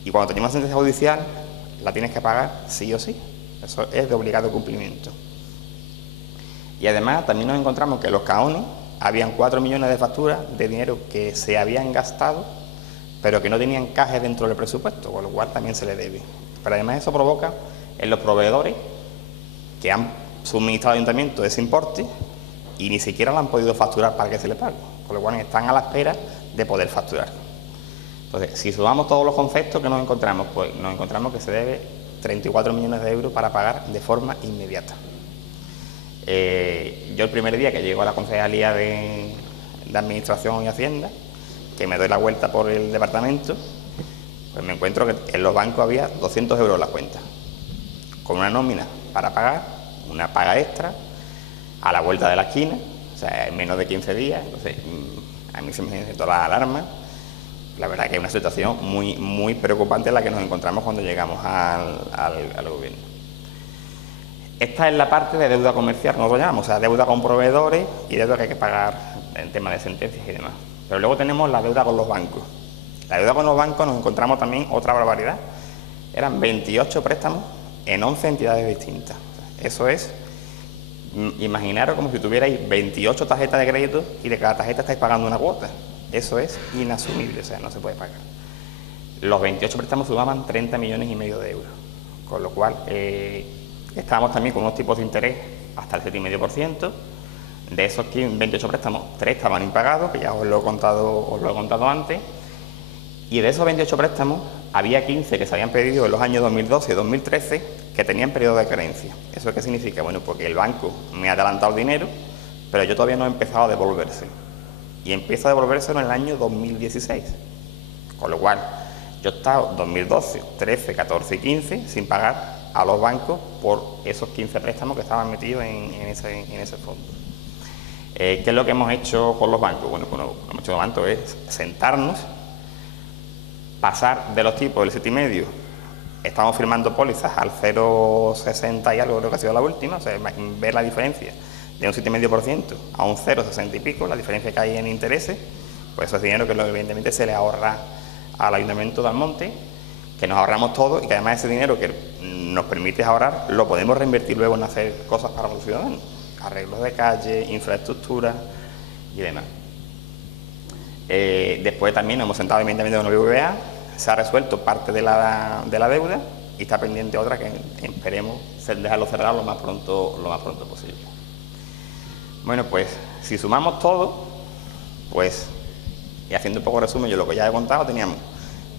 Y cuando tenemos una sentencia judicial, la tienes que pagar sí o sí. Eso es de obligado cumplimiento. Y además también nos encontramos que en los caones habían 4 millones de facturas de dinero que se habían gastado, pero que no tenían encaje dentro del presupuesto, con lo cual también se le debe. Pero además eso provoca en los proveedores que han suministrado al ayuntamiento ese importe y ni siquiera lo han podido facturar para que se le pague, con lo cual están a la espera de poder facturar. Entonces, si sumamos todos los conceptos que nos encontramos, pues nos encontramos que se debe 34 millones de euros para pagar de forma inmediata. Yo el primer día que llego a la Concejalía de Administración y Hacienda, que me doy la vuelta por el departamento, pues me encuentro que en los bancos había 200 euros en la cuenta, con una nómina para pagar, una paga extra, a la vuelta de la esquina, o sea, en menos de 15 días. Entonces, a mí se me encendieron todas las alarmas. La verdad que es una situación muy preocupante en la que nos encontramos cuando llegamos al Gobierno. Esta es la parte de deuda comercial, nosotros llamamos, o sea, deuda con proveedores y deuda que hay que pagar en tema de sentencias y demás. Pero luego tenemos la deuda con los bancos. La deuda con los bancos nos encontramos también otra barbaridad. Eran 28 préstamos en 11 entidades distintas. Eso es, imaginaros como si tuvierais 28 tarjetas de crédito y de cada tarjeta estáis pagando una cuota. Eso es inasumible, o sea, no se puede pagar. Los 28 préstamos sumaban 30,5 millones de euros, con lo cual estábamos también con unos tipos de interés hasta el 7,5%. De esos 28 préstamos, 3 estaban impagados, que ya os lo he contado antes, y de esos 28 préstamos, había 15 que se habían pedido en los años 2012 y 2013 que tenían periodo de carencia. ¿Eso qué significa? Bueno, porque el banco me ha adelantado el dinero, pero yo todavía no he empezado a devolvérselo. Y empiezo a devolvérselo en el año 2016. Con lo cual, yo he estado 2012, 13, 14 y 15 sin pagar a los bancos por esos 15 préstamos que estaban metidos en ese fondo. ¿Qué es lo que hemos hecho con los bancos? Bueno, lo que hemos hecho con los bancos es sentarnos, pasar de los tipos del 7,5, estamos firmando pólizas al 0,60 y algo, creo que ha sido la última, o sea, ver la diferencia de un 7,5% a un 0,60 y pico, la diferencia que hay en intereses, pues eso es dinero que evidentemente se le ahorra al Ayuntamiento de Almonte, que nos ahorramos todo y que además ese dinero que nos permite ahorrar lo podemos reinvertir luego en hacer cosas para los ciudadanos, arreglos de calle, infraestructura y demás. Después también nos hemos sentado evidentemente con el BBVA, se ha resuelto parte de la deuda y está pendiente otra que esperemos dejarlo cerrado lo más pronto posible. Bueno, pues si sumamos todo, pues, y haciendo un poco de resumen, yo lo que ya he contado, teníamos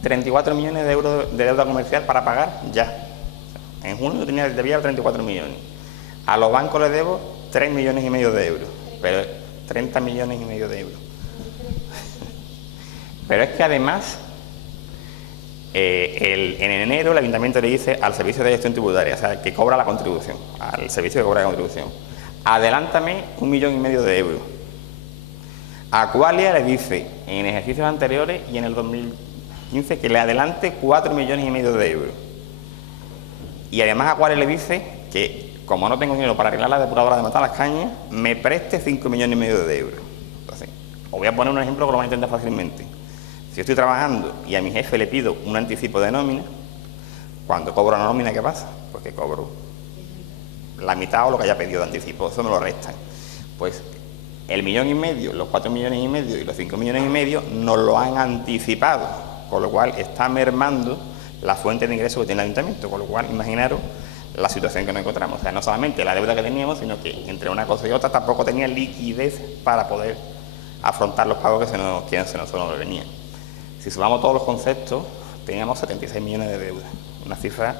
34 millones de euros de deuda comercial para pagar ya. En junio debía 34 millones. A los bancos les debo 3,5 millones de euros, pero 30,5 millones de euros. Pero es que además, en enero el Ayuntamiento le dice al Servicio de Gestión Tributaria, o sea, el que cobra la contribución, al servicio que cobra la contribución, adelántame 1,5 millones de euros. Aqualia le dice en ejercicios anteriores y en el 2015 que le adelante 4,5 millones de euros. Y además Aqualia le dice que, como no tengo dinero para arreglar la depuradora de Matalascañas, me preste 5,5 millones de euros. Entonces, os voy a poner un ejemplo que lo van a entender fácilmente. Si yo estoy trabajando y a mi jefe le pido un anticipo de nómina, cuando cobro la nómina, ¿qué pasa? Pues que cobro la mitad o lo que haya pedido de anticipo, eso me lo restan. Pues el 1,5 millones, los 4,5 millones y los 5,5 millones nos lo han anticipado, con lo cual está mermando la fuente de ingresos que tiene el Ayuntamiento, con lo cual imaginaros la situación que nos encontramos. O sea, no solamente la deuda que teníamos, sino que entre una cosa y otra tampoco tenía liquidez para poder afrontar los pagos que se nos venían. Si sumamos todos los conceptos, teníamos 76 millones de deuda, una cifra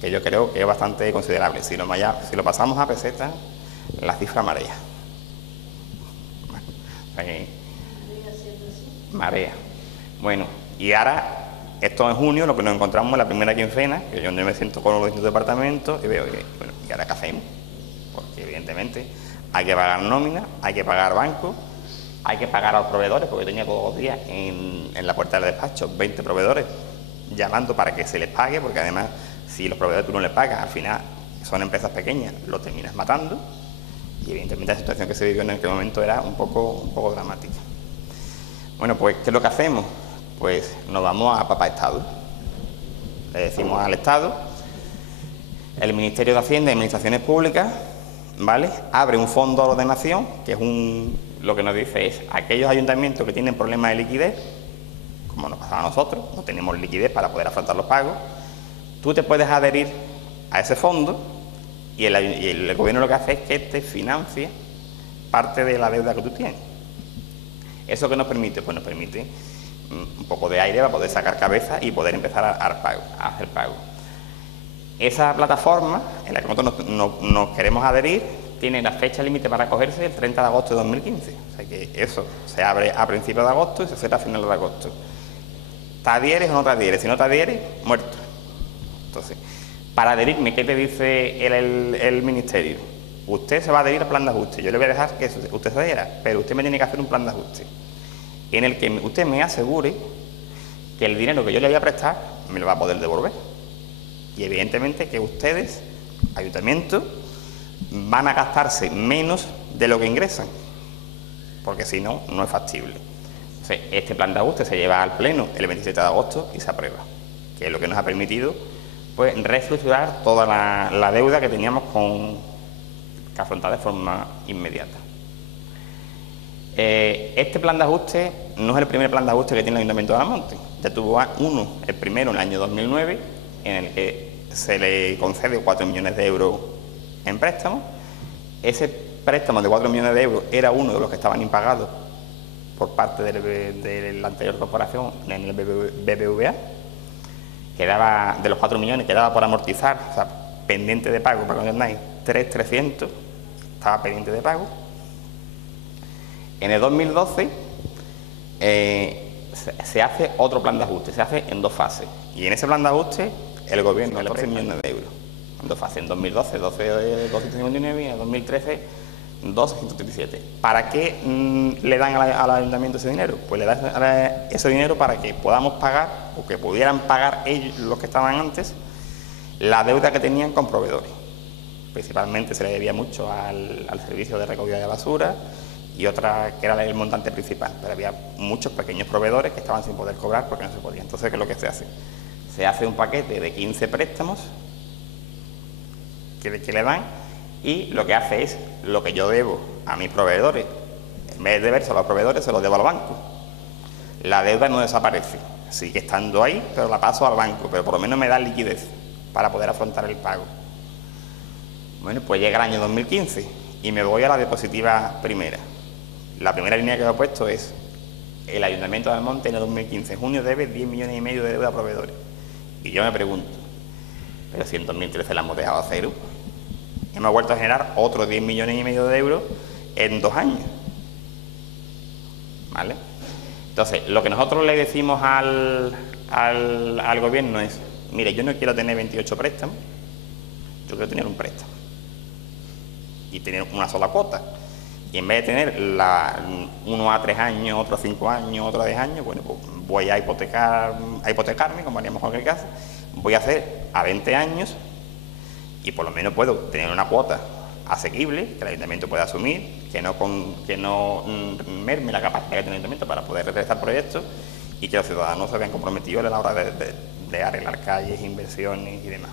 que yo creo que es bastante considerable. Si lo pasamos a pesetas, la cifra marea. Marea. Bueno, y ahora, esto en junio, lo que nos encontramos en la primera quincena, que yo me siento con los distintos departamentos y veo que, bueno, ¿y ahora qué hacemos? Porque evidentemente hay que pagar nómina, hay que pagar banco, hay que pagar a los proveedores, porque tenía todos los días en la puerta del despacho 20 proveedores llamando para que se les pague, porque además si los proveedores tú no les pagas, al final son empresas pequeñas, lo terminas matando, y evidentemente la situación que se vivió en aquel momento era un poco dramática. Bueno, pues ¿qué es lo que hacemos? Pues nos vamos a Papá Estado. Le decimos al Estado, el Ministerio de Hacienda y Administraciones Públicas, ¿vale?, abre un fondo de ordenación, que es lo que nos dice es, aquellos ayuntamientos que tienen problemas de liquidez, como nos pasaba a nosotros, no tenemos liquidez para poder afrontar los pagos, tú te puedes adherir a ese fondo y el gobierno lo que hace es que te financie parte de la deuda que tú tienes. ¿Eso qué nos permite? Pues nos permite un poco de aire para poder sacar cabeza y poder empezar a hacer pago. Esa plataforma en la que nosotros nos queremos adherir tiene la fecha límite para acogerse el 30 de agosto de 2015. O sea que eso se abre a principios de agosto y se cierra a finales de agosto. ¿Te adhieres o no te adhieres? Si no te adhieres, muerto. Entonces, para adherirme, ¿qué te dice el Ministerio? Usted se va a adherir al plan de ajuste. Yo le voy a dejar que usted se adhiera, pero usted me tiene que hacer un plan de ajuste en el que usted me asegure que el dinero que yo le voy a prestar me lo va a poder devolver. Y evidentemente que ustedes, ayuntamientos, van a gastarse menos de lo que ingresan, porque si no, no es factible. Entonces, este plan de ajuste se lleva al Pleno el 27 de agosto y se aprueba, que es lo que nos ha permitido pues reestructurar toda la deuda que teníamos que afrontar de forma inmediata. Este plan de ajuste no es el primer plan de ajuste que tiene el Ayuntamiento de Almonte. Ya tuvo el primero en el año 2009, en el que se le concede 4 millones de euros en préstamo. Ese préstamo de 4 millones de euros era uno de los que estaban impagados por parte de la anterior corporación en el BBVA. quedaba, de los 4 millones, quedaba por amortizar, o sea, pendiente de pago, para que entendáis, 3.300, estaba pendiente de pago. En el 2012 se hace otro plan de ajuste, se hace en 2 fases. Y en ese plan de ajuste el gobierno le 14 millones de euros. En 2 fases, en 2012, 259 y en 2013, 237. ¿Para qué le dan al ayuntamiento ese dinero? Pues le dan ese dinero para que podamos pagar, o que pudieran pagar ellos, los que estaban antes, la deuda que tenían con proveedores. Principalmente se le debía mucho al servicio de recogida de basura y otra que era el montante principal, pero había muchos pequeños proveedores que estaban sin poder cobrar porque no se podía. Entonces, ¿qué es lo que se hace? Se hace un paquete de 15 préstamos que le dan, y lo que hace es lo que yo debo a mis proveedores, en vez de deberse a los proveedores, se los debo al banco. La deuda no desaparece, sigue estando ahí, pero la paso al banco, pero por lo menos me da liquidez para poder afrontar el pago. Bueno, pues llega el año 2015 y me voy a la diapositiva primera. La primera línea que he puesto es: el Ayuntamiento de Almonte en el 2015, en junio, debe 10,5 millones de deuda a proveedores. Y yo me pregunto, pero si en 2013 la hemos dejado a cero, hemos vuelto a generar otros 10,5 millones de euros en 2 años. ¿Vale? Entonces, lo que nosotros le decimos al gobierno es: mire, yo no quiero tener 28 préstamos, yo quiero tener un préstamo y tener una sola cuota. Y en vez de tener uno a 3 años, otro a 5 años, otro a 10 años, bueno, pues voy a hipotecarme, como haríamos en cualquier caso, voy a hacer a 20 años y por lo menos puedo tener una cuota asequible que el ayuntamiento pueda asumir, que no merme la capacidad que tiene el ayuntamiento para poder realizar proyectos, y que los ciudadanos se vean comprometidos a la hora de arreglar calles, inversiones y demás.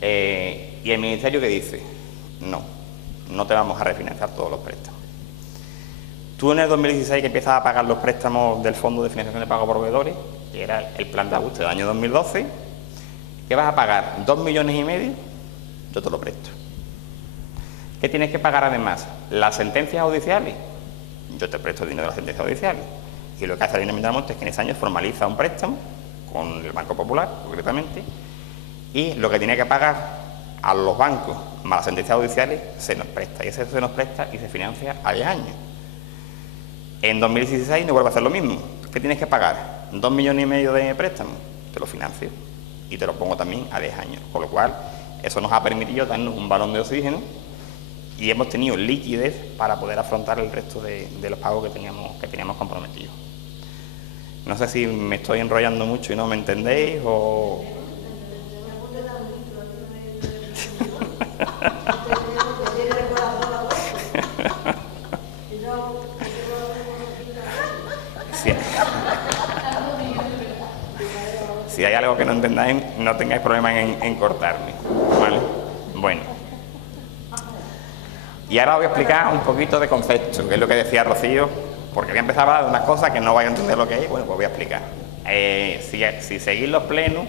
¿Y el Ministerio qué dice? No te vamos a refinanciar todos los préstamos. Tú en el 2016, que empiezas a pagar los préstamos del Fondo de Financiación de Pago a Proveedores, que era el plan de ajuste del año 2012, ¿qué vas a pagar? 2,5 millones, yo te lo presto. ¿Qué tienes que pagar además? Las sentencias judiciales, yo te presto dinero de las sentencias judiciales. Y lo que hace el Ayuntamiento de Almonte es que en ese año formaliza un préstamo con el Banco Popular, concretamente, y lo que tiene que pagar a los bancos más las sentencias judiciales se nos presta, y ese se nos presta y se financia a 10 años. En 2016 no vuelve a hacer lo mismo. ¿Qué tienes que pagar? 2,5 millones de préstamo, te lo financio y te lo pongo también a 10 años, con lo cual eso nos ha permitido darnos un balón de oxígeno y hemos tenido liquidez para poder afrontar el resto de los pagos que teníamos comprometidos. No sé si me estoy enrollando mucho y no me entendéis o... Si hay algo que no entendáis, no tengáis problema en cortarme, ¿vale? Bueno. Y ahora os voy a explicar un poquito de concepto, que es lo que decía Rocío, porque voy a empezar a hablar de unas cosas que no vais a entender lo que es, bueno, pues voy a explicar. Si seguís los plenos,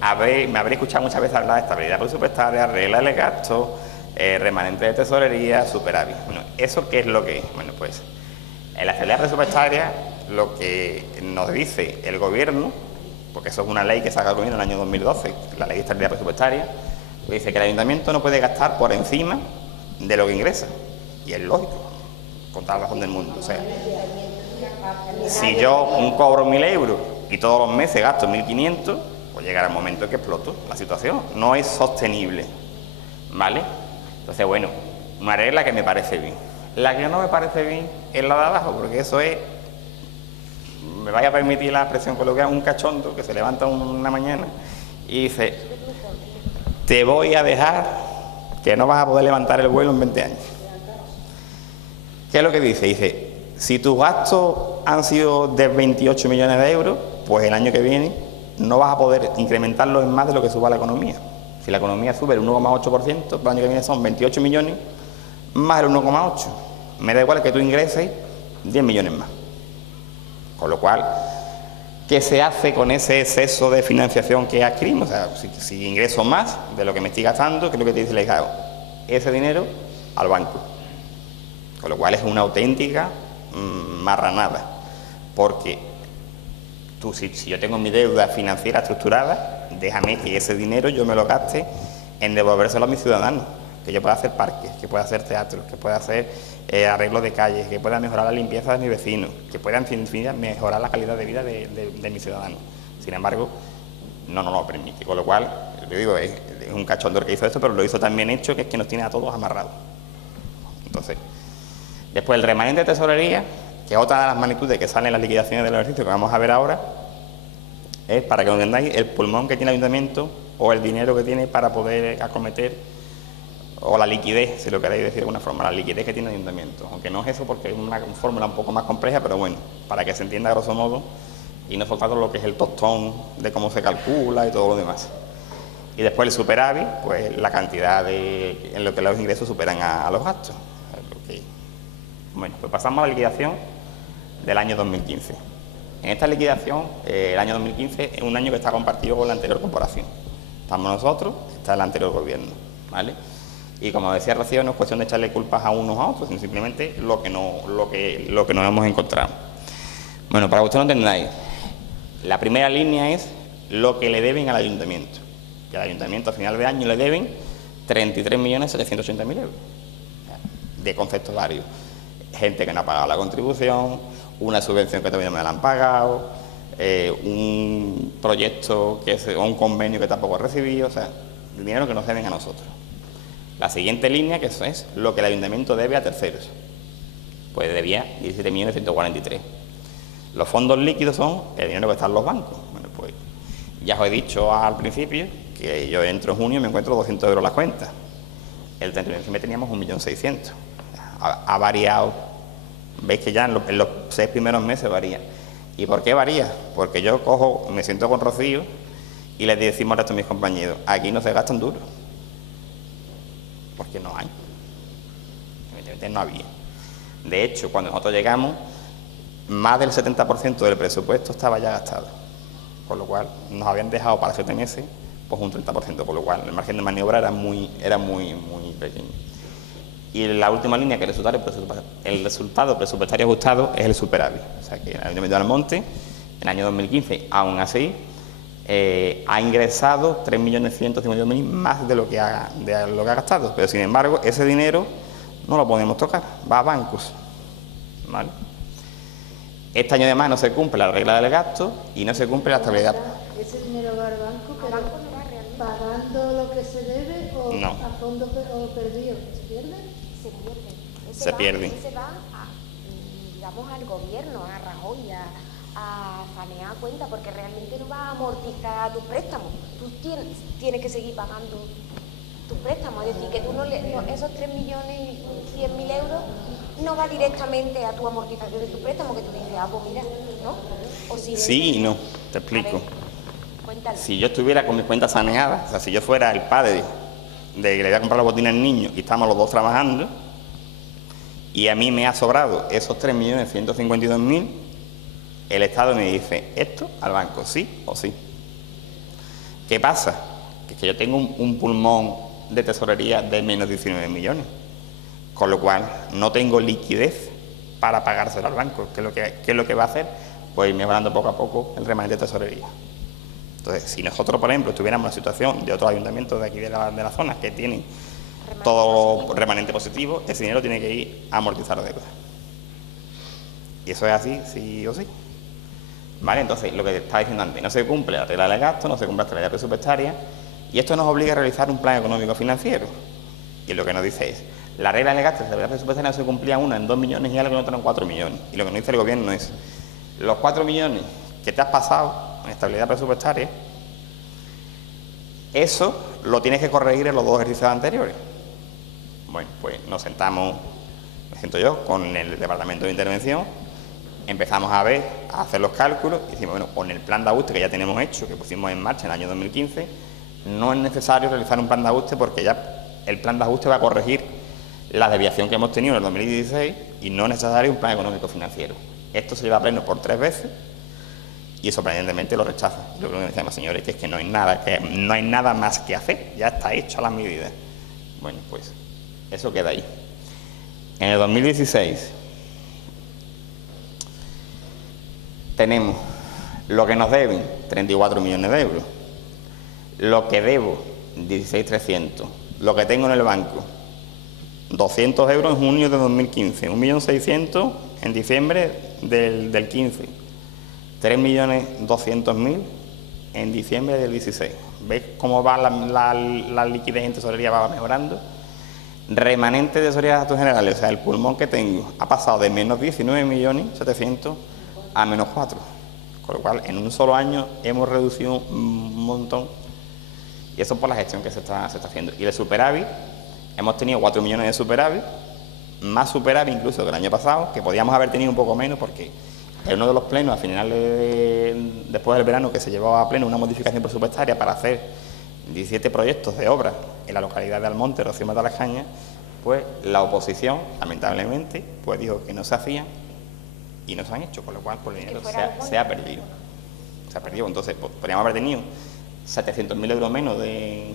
me habréis escuchado muchas veces hablar de estabilidad presupuestaria, regla de gasto, remanente de tesorería, superávit. Bueno, ¿eso qué es lo que es? Bueno, pues en la estabilidad presupuestaria lo que nos dice el gobierno, porque eso es una ley que saca el gobierno en el año 2012, la ley de estabilidad presupuestaria, dice que el ayuntamiento no puede gastar por encima de lo que ingresa, y es lógico, con toda la razón del mundo. O sea, si yo cobro 1.000 euros y todos los meses gasto 1.500, pues llegará el momento en que exploto la situación, no es sostenible, ¿vale? Entonces, bueno, una regla que me parece bien. La que no me parece bien es la de abajo, porque eso es, me vaya a permitir la expresión coloquial, un cachondo que se levanta una mañana y dice: te voy a dejar que no vas a poder levantar el vuelo en 20 años. ¿Qué es lo que dice? Dice: si tus gastos han sido de 28 millones de euros, pues el año que viene no vas a poder incrementarlo en más de lo que suba la economía. Si la economía sube el 1,8%, el año que viene son 28 millones más el 1,8. Me da igual que tú ingreses 10 millones más. Con lo cual, ¿qué se hace con ese exceso de financiación que adquirimos? O sea, si ingreso más de lo que me estoy gastando, ¿qué es lo que te dice el ICAO? Ese dinero al banco. Con lo cual es una auténtica marranada. Porque Si yo tengo mi deuda financiera estructurada, déjame que ese dinero yo me lo gaste en devolvérselo a mis ciudadanos, que yo pueda hacer parques, que pueda hacer teatros, que pueda hacer arreglos de calles, que pueda mejorar la limpieza de mis vecinos, que pueda, en fin, mejorar la calidad de vida de mis ciudadanos. Sin embargo, no nos lo permite, con lo cual, yo digo, es un cachondo el que hizo esto, pero lo hizo tan bien hecho que es que nos tiene a todos amarrados. Entonces, después el remanente de tesorería, que es otra de las magnitudes que salen en las liquidaciones del ejercicio que vamos a ver ahora, es, para que lo entendáis, el pulmón que tiene el ayuntamiento o el dinero que tiene para poder acometer, o la liquidez, si lo queréis decir de alguna forma, la liquidez que tiene el ayuntamiento. Aunque no es eso porque es una fórmula un poco más compleja, pero bueno, para que se entienda a grosso modo y no soltar lo que es el tostón de cómo se calcula y todo lo demás. Y después el superávit, pues la cantidad en lo que los ingresos superan a los gastos. Bueno, pues pasamos a la liquidación del año 2015. En esta liquidación, el año 2015 es un año que está compartido con la anterior corporación. Estamos nosotros, está el anterior gobierno, ¿vale? Y como decía Rocío, no es cuestión de echarle culpas a unos a otros, sino simplemente lo que nos hemos encontrado. Bueno, para que ustedes lo entendáis, la primera línea es lo que le deben al ayuntamiento. Que al ayuntamiento a final de año le deben 33.780.000 euros. De conceptos varios. Gente que no ha pagado la contribución, una subvención que todavía no me la han pagado, un proyecto o un convenio que tampoco he recibido, o sea, el dinero que nos deben a nosotros. La siguiente línea, que eso es lo que el ayuntamiento debe a terceros, pues debía 17.143.000. Los fondos líquidos son el dinero que está en los bancos. Bueno, pues ya os he dicho al principio que yo entro en junio y me encuentro 200 euros en las cuentas. El 31 de diciembre teníamos 1.600.000. Ha variado, veis que ya en los 6 primeros meses varía. ¿Y por qué varía? Porque yo me siento con Rocío y les decimos al resto de mis compañeros, aquí no se gastan duros, porque no hay, evidentemente no había. De hecho, cuando nosotros llegamos, más del 70% del presupuesto estaba ya gastado, con lo cual nos habían dejado para 7 meses pues un 30%, con lo cual el margen de maniobra era muy pequeño. Y la última línea, que es el resultado presupuestario ajustado, es el superávit. O sea que el Ayuntamiento de Almonte, en el año 2015, aún así, ha ingresado 3.152.000 más de lo que ha gastado. Pero sin embargo, ese dinero no lo podemos tocar, va a bancos, ¿vale? Este año además no se cumple la regla del gasto y no se cumple la estabilidad. ¿Ese dinero va al banco, pero pagando lo que se debe o no, a fondo perdido? ¿Se pierde? Se pierde. Se va digamos, al gobierno, a Rajoy, a sanear cuenta, porque realmente no va a amortizar tus préstamos. Tú tienes que seguir pagando tus préstamos, es decir, que tú esos 3.100.000 euros no va directamente a tu amortización de tu préstamo, que tú dices, pues mira, ¿no? O si sí y no, te explico. Si yo estuviera con mis cuentas saneadas, o sea, si yo fuera el padre de que le voy a comprar los botines al niño y estamos los dos trabajando, y a mí me ha sobrado esos 3.152.000, el Estado me dice, esto al banco, sí o sí. ¿Qué pasa? Que yo tengo un pulmón de tesorería de menos 19 millones, con lo cual no tengo liquidez para pagárselo al banco. ¿Qué es lo que va a hacer? Pues mejorando poco a poco el remanente de tesorería. Entonces, si nosotros, por ejemplo, estuviéramos en la situación de otros ayuntamientos de aquí de la zona que tienen todo remanente positivo, ese dinero tiene que ir a amortizar deuda. Y eso es así, sí o sí. ¿Vale? Entonces, lo que estaba diciendo antes, no se cumple la regla de gasto, no se cumple la estabilidad presupuestaria, y esto nos obliga a realizar un plan económico financiero. Y lo que nos dice es, la regla de gasto y la estabilidad presupuestaria no se cumplía una en 2 millones y algo, y otra en 4 millones. Y lo que nos dice el gobierno es, los 4 millones que te has pasado en estabilidad presupuestaria, eso lo tienes que corregir en los 2 ejercicios anteriores. Bueno, pues nos sentamos, me siento yo, con el departamento de intervención, empezamos a hacer los cálculos y decimos, bueno, con el plan de ajuste que ya tenemos hecho, que pusimos en marcha en el año 2015, no es necesario realizar un plan de ajuste porque ya el plan de ajuste va a corregir la desviación que hemos tenido en el 2016 y no es necesario un plan económico financiero. Esto se lleva a pleno por 3 veces y sorprendentemente lo rechazan. Lo que decíamos, señores, que es que no hay nada más que hacer, ya está hecho las medidas. Bueno, pues eso queda ahí. En el 2016 tenemos Lo que nos deben, 34 millones de euros. Lo que debo, 16.300. Lo que tengo en el banco, 200 euros en junio de 2015, 1.600.000 en diciembre del 15, 3.200.000 en diciembre del 16. ¿Veis cómo va la liquidez en tesorería? Va mejorando. Remanente de tesorería de gastos generales, o sea, el pulmón que tengo ha pasado de menos 19.700.000 a menos 4. Con lo cual, en un solo año hemos reducido un montón. Y eso por la gestión que se está haciendo. Y el superávit, hemos tenido 4 millones de superávit, más superávit incluso que el año pasado, que podíamos haber tenido un poco menos porque en uno de los plenos, a finales después del verano, que se llevó a pleno una modificación presupuestaria para hacer 17 proyectos de obra en la localidad de Almonte, Rocío Mata las Cañas, pues la oposición, lamentablemente, pues dijo que no se hacían y no se han hecho, con lo cual pues, el dinero se ha perdido. Se ha perdido, entonces pues, podríamos haber tenido 700.000 euros menos de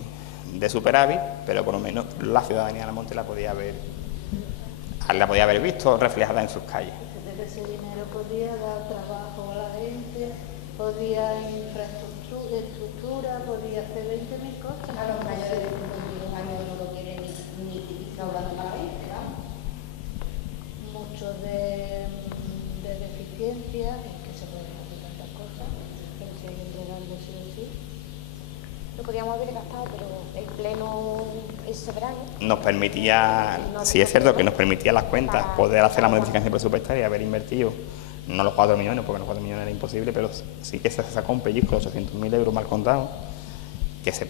superávit, pero por lo menos la ciudadanía de Almonte la podía haber visto reflejada en sus calles. Ese dinero podía dar trabajo a la gente, podía infraestructura, podía hacer 20.000 cosas. A los mayores de 52 años no lo quieren ni restaurando para la gente, ¿verdad? Muchos de deficiencias, es que se pueden hacer tantas cosas, pero si hay que entregarlo sí o sí. Lo podíamos haber gastado, pero el pleno es soberano. Nos permitía, sí es cierto que nos permitía las cuentas, poder hacer la modificación presupuestaria y haber invertido, no los 4 millones, porque los 4 millones era imposible, pero sí que se sacó un pellizco de 800.000 euros mal contados, que se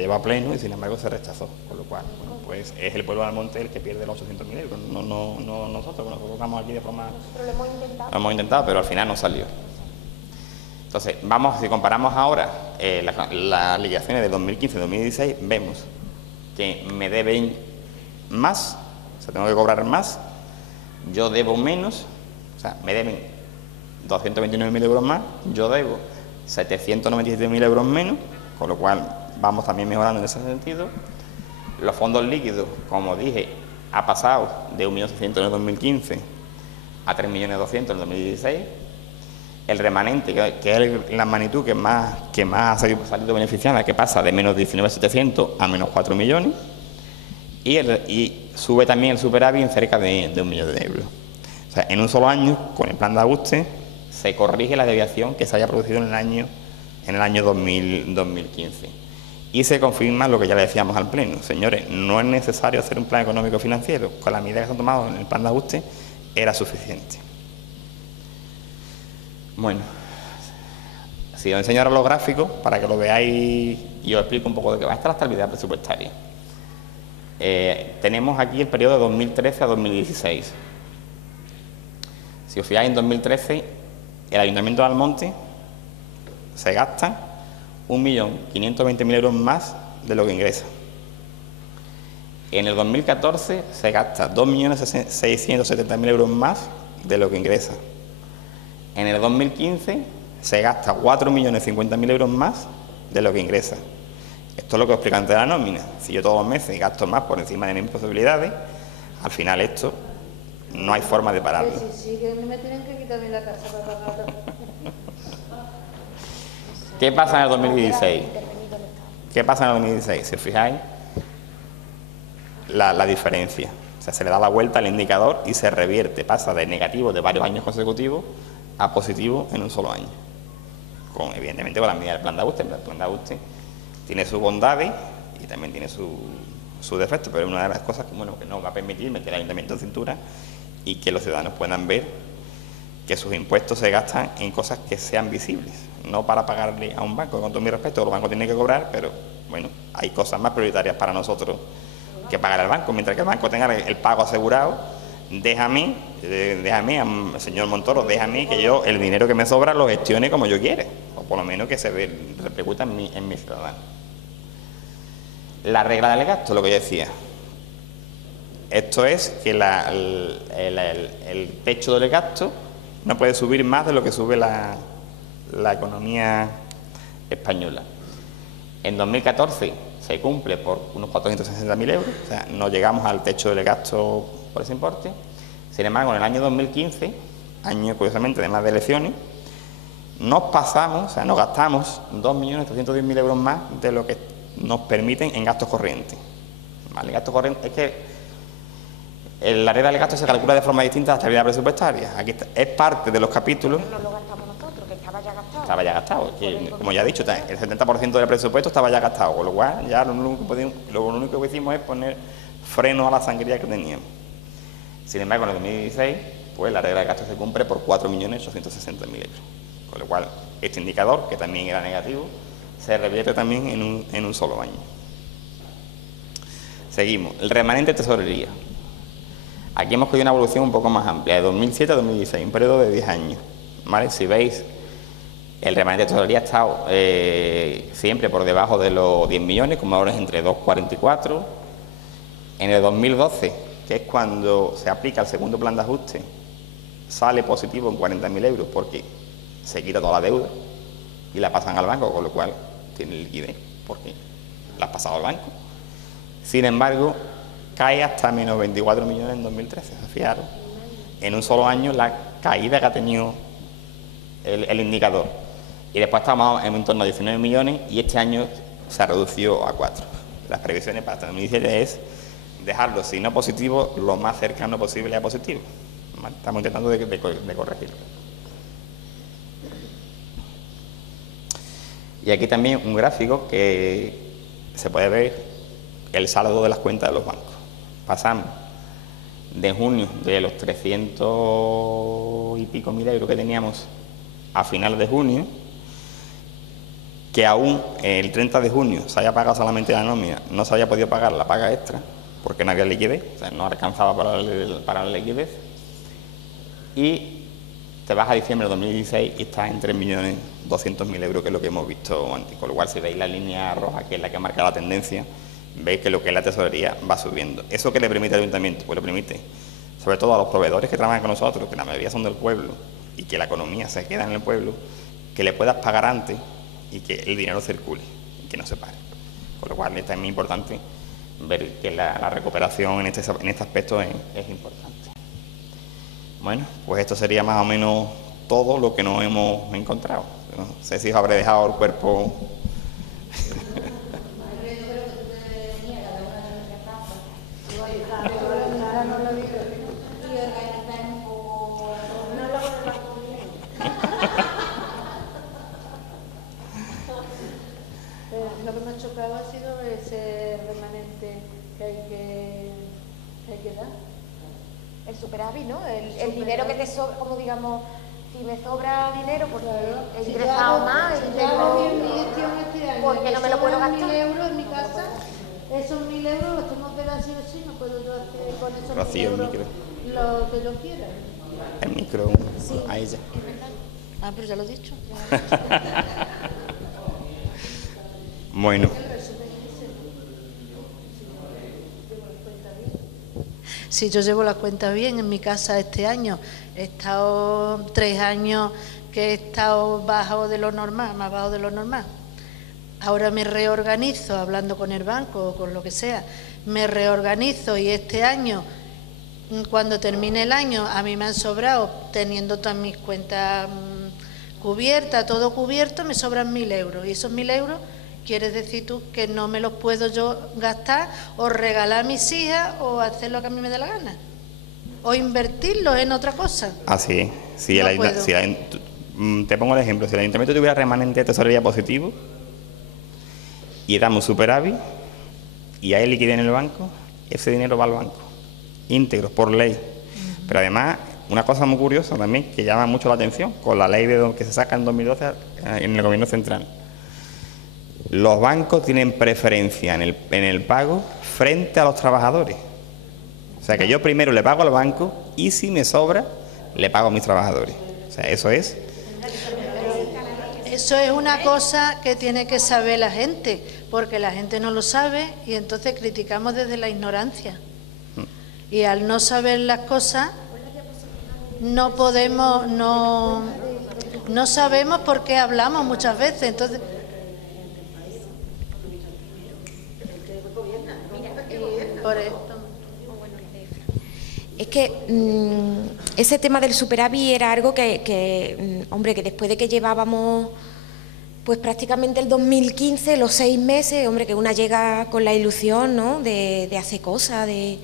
llevó a pleno y sin embargo se rechazó. Con lo cual, bueno, pues es el pueblo de Almonte el que pierde los 800.000 euros, no nosotros estamos aquí de forma... Pero lo hemos intentado. Lo hemos intentado, pero al final no salió. Entonces, si comparamos ahora las liquidaciones de 2015 y 2016, vemos que me deben más, o sea, tengo que cobrar más, yo debo menos, o sea, me deben 229.000 euros más, yo debo 797.000 euros menos, con lo cual vamos también mejorando en ese sentido. Los fondos líquidos, como dije, ha pasado de 1.600.000 en el 2015 a 3.200.000 en el 2016. El remanente, que es la magnitud que más ha salido beneficiada, que pasa de menos 19.700 a menos 4 millones, y sube también el superávit en cerca de 1 millón de euros. O sea, en un solo año, con el plan de ajuste, se corrige la desviación que se haya producido en el año 2015. Y se confirma lo que ya le decíamos al Pleno. Señores, no es necesario hacer un plan económico financiero. Con la medida que se han tomado en el plan de ajuste, era suficiente. Bueno, si os enseño ahora los gráficos para que lo veáis y os explico un poco de qué va. Esta es la estabilidad presupuestaria. Tenemos aquí el periodo de 2013 a 2016. Si os fijáis, en 2013 el Ayuntamiento de Almonte se gasta 1.520.000 euros más de lo que ingresa. En el 2014 se gasta 2.670.000 euros más de lo que ingresa. En el 2015 se gasta 4.050.000 euros más de lo que ingresa. Esto es lo que os explico antes de la nómina. Si yo todos los meses gasto más por encima de mis posibilidades, al final esto no hay forma de pararlo. Si siguen, me tienen que quitar la casa para pagarlo. ¿Qué pasa en el 2016? ¿Qué pasa en el 2016? Si os fijáis, la diferencia. O sea, se le da la vuelta al indicador y se revierte, pasa de negativo de varios años consecutivos a positivo en un solo año. Evidentemente con la medida del plan de ajuste. El plan de ajuste tiene sus bondades y también tiene sus defectos, pero es una de las cosas que, bueno, que nos va a permitir meter el ayuntamiento en cintura y que los ciudadanos puedan ver que sus impuestos se gastan en cosas que sean visibles, no para pagarle a un banco. Con todo mi respeto, los bancos tienen que cobrar, pero bueno, hay cosas más prioritarias para nosotros que pagar al banco. Mientras que el banco tenga el pago asegurado, déjame, señor Montoro, déjame que yo el dinero que me sobra lo gestione como yo quiera, o por lo menos que se repercuta en mi ciudadano. La regla del gasto, lo que yo decía. Esto es que el techo del gasto no puede subir más de lo que sube la economía española. En 2014 se cumple por unos 460.000 euros, o sea, no llegamos al techo del gasto por ese importe. Sin embargo, en el año 2015, año curiosamente de más de elecciones, nos pasamos, o sea, nos gastamos 2.310.000 euros más de lo que nos permiten en gastos corrientes. ¿Vale? Gastos corrientes, es que la regla del gasto se calcula de forma distinta a la estabilidad presupuestaria. Aquí es parte de los capítulos. No lo gastamos nosotros, que estaba ya gastado. Estaba ya gastado, que, como ya he dicho, el 70% del presupuesto estaba ya gastado, con lo cual ya lo único que hicimos es poner freno a la sangría que teníamos. Sin embargo, en el 2016, pues la regla de gasto se cumple por 4.860.000 euros. Con lo cual, este indicador, que también era negativo, se revierte también en un solo año. Seguimos. El remanente de tesorería. Aquí hemos cogido una evolución un poco más amplia, de 2007 a 2016, un periodo de 10 años. ¿Vale? Si veis, el remanente de tesorería ha estado siempre por debajo de los 10 millones, como ahora es entre 2,44. En el 2012, que es cuando se aplica el segundo plan de ajuste, sale positivo en 40.000 euros porque se quita toda la deuda y la pasan al banco, con lo cual tiene liquidez porque la has pasado al banco. Sin embargo, cae hasta menos 24 millones en 2013, fijaros, en un solo año la caída que ha tenido el indicador. Y después estamos en torno a 19 millones y este año se ha reducido a 4. Las previsiones para este 2017 es dejarlo, si no positivo, lo más cercano posible a positivo. Estamos intentando de corregirlo. Y aquí también un gráfico que se puede ver el saldo de las cuentas de los bancos. Pasamos de junio de los 300 y pico mil euros que teníamos a finales de junio, que aún el 30 de junio se haya pagado solamente la nómina, no se haya podido pagar la paga extra porque no había liquidez, o sea, no alcanzaba para la liquidez, y te vas a diciembre de 2016 y estás en 3.200.000 euros, que es lo que hemos visto antes. Con lo cual, si veis la línea roja, que es la que marca la tendencia, veis que lo que es la tesorería va subiendo. ¿Eso qué le permite al ayuntamiento? Pues le permite, sobre todo a los proveedores que trabajan con nosotros, que la mayoría son del pueblo, y que la economía se queda en el pueblo, que le puedas pagar antes y que el dinero circule, y que no se pare. Con lo cual, es también importante ver que la recuperación en este aspecto es importante. Bueno, pues esto sería más o menos todo lo que nos hemos encontrado. No sé si os habré dejado el cuerpo. Lo que me ha chocado ha sido ese remanente que hay que dar. El superávit, ¿no? El dinero que te sobra, como digamos, si me sobra dinero porque he ingresado más y tengo... porque no me lo puedo gastar. 1.000 euros en mi casa, esos 1.000 euros los tengo que dar sí o sí, no puedo yo hacer con esos 1.000 euros lo que yo quiera. El micro, sí. A ella. Ah, pero ya lo he dicho. Bueno. Si yo llevo la cuenta bien en mi casa este año, he estado 3 años que he estado bajo de lo normal, más bajo de lo normal. Ahora me reorganizo, hablando con el banco o con lo que sea, me reorganizo y este año, cuando termine el año, a mí me han sobrado, teniendo todas mis cuentas cubiertas, todo cubierto, me sobran 1.000 euros. Y esos 1.000 euros, ¿quieres decir tú que no me los puedo yo gastar o regalar a mis hijas o hacer lo que a mí me dé la gana? ¿O invertirlo en otra cosa? Así es. Si no te pongo el ejemplo, si el ayuntamiento tuviera remanente de tesorería positivo y damos superávit y hay liquidez en el banco, ese dinero va al banco, íntegro, por ley. Pero además, una cosa muy curiosa también, que llama mucho la atención, con la ley que se saca en 2012 en el gobierno central. Los bancos tienen preferencia en el pago frente a los trabajadores. O sea que yo primero le pago al banco y si me sobra, le pago a mis trabajadores. O sea, eso es una cosa que tiene que saber la gente, porque la gente no lo sabe y entonces criticamos desde la ignorancia. Y al no saber las cosas, no podemos, no sabemos por qué hablamos muchas veces. Entonces, por esto. Es que ese tema del superávit era algo hombre, que después de que llevábamos pues prácticamente el 2015, los 6 meses, hombre, que una llega con la ilusión, ¿no?, de hacer cosas, de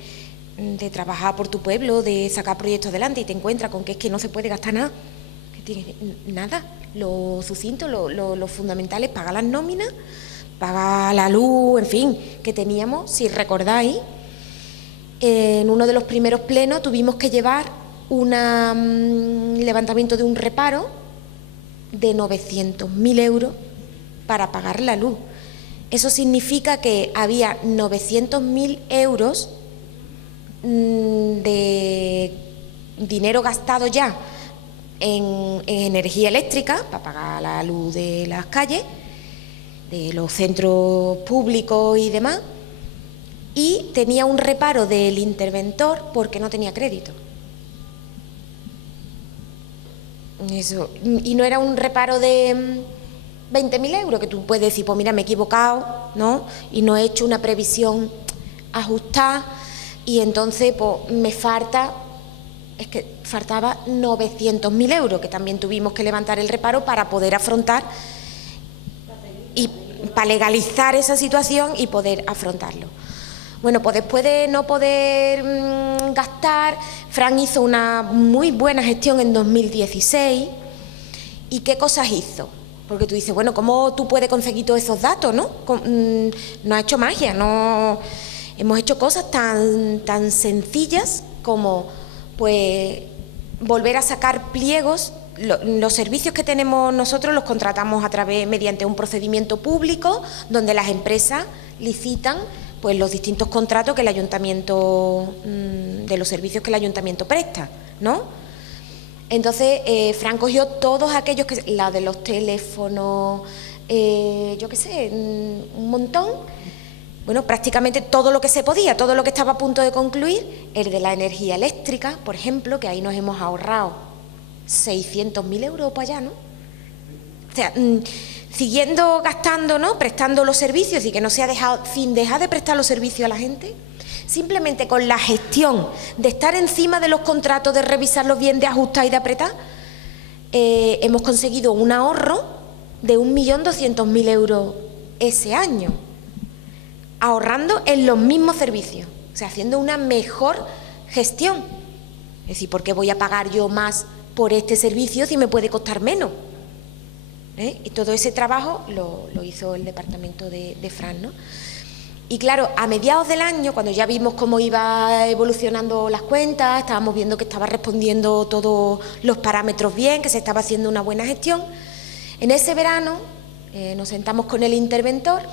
trabajar por tu pueblo, de sacar proyectos adelante, y te encuentras con que es que no se puede gastar nada, nada, lo sucinto, lo fundamental es pagar las nóminas, pagar la luz, en fin, que teníamos, si recordáis, en uno de los primeros plenos tuvimos que llevar un levantamiento de un reparo de 900.000 euros para pagar la luz. Eso significa que había 900.000 euros de dinero gastado ya en energía eléctrica para pagar la luz de las calles, de los centros públicos y demás, y tenía un reparo del interventor porque no tenía crédito. Eso. Y no era un reparo de 20.000 euros, que tú puedes decir, pues mira, me he equivocado, ¿no?, y no he hecho una previsión ajustada, y entonces pues me faltaba 900.000 euros, que también tuvimos que levantar el reparo para poder afrontar y para legalizar esa situación y poder afrontarlo. Bueno, pues después de no poder gastar, Fran hizo una muy buena gestión en 2016. ¿Y qué cosas hizo? Porque tú dices, bueno, ¿cómo tú puedes conseguir todos esos datos, no? No ha hecho magia, no. Hemos hecho cosas tan sencillas como, pues, volver a sacar pliegos. Los servicios que tenemos nosotros los contratamos mediante un procedimiento público donde las empresas licitan pues los distintos contratos que el ayuntamiento, de los servicios que el ayuntamiento presta, ¿no? Entonces, Fran cogió todos aquellos, la de los teléfonos, yo qué sé, un montón, bueno, prácticamente todo lo que se podía, todo lo que estaba a punto de concluir, el de la energía eléctrica, por ejemplo, que ahí nos hemos ahorrado 600.000 euros para allá, ¿no? O sea, siguiendo gastando, ¿no?, prestando los servicios, y que no se ha dejado, sin dejar de prestar los servicios a la gente, simplemente con la gestión de estar encima de los contratos, de revisarlos bien, de ajustar y de apretar, hemos conseguido un ahorro de 1.200.000 euros ese año, ahorrando en los mismos servicios, o sea, haciendo una mejor gestión. Es decir, ¿por qué voy a pagar yo más por este servicio si me puede costar menos? Y todo ese trabajo lo hizo el departamento de Fran, ¿no? Y claro, a mediados del año, cuando ya vimos cómo iba evolucionando las cuentas, estábamos viendo que estaba respondiendo todos los parámetros bien, que se estaba haciendo una buena gestión, en ese verano nos sentamos con el interventor.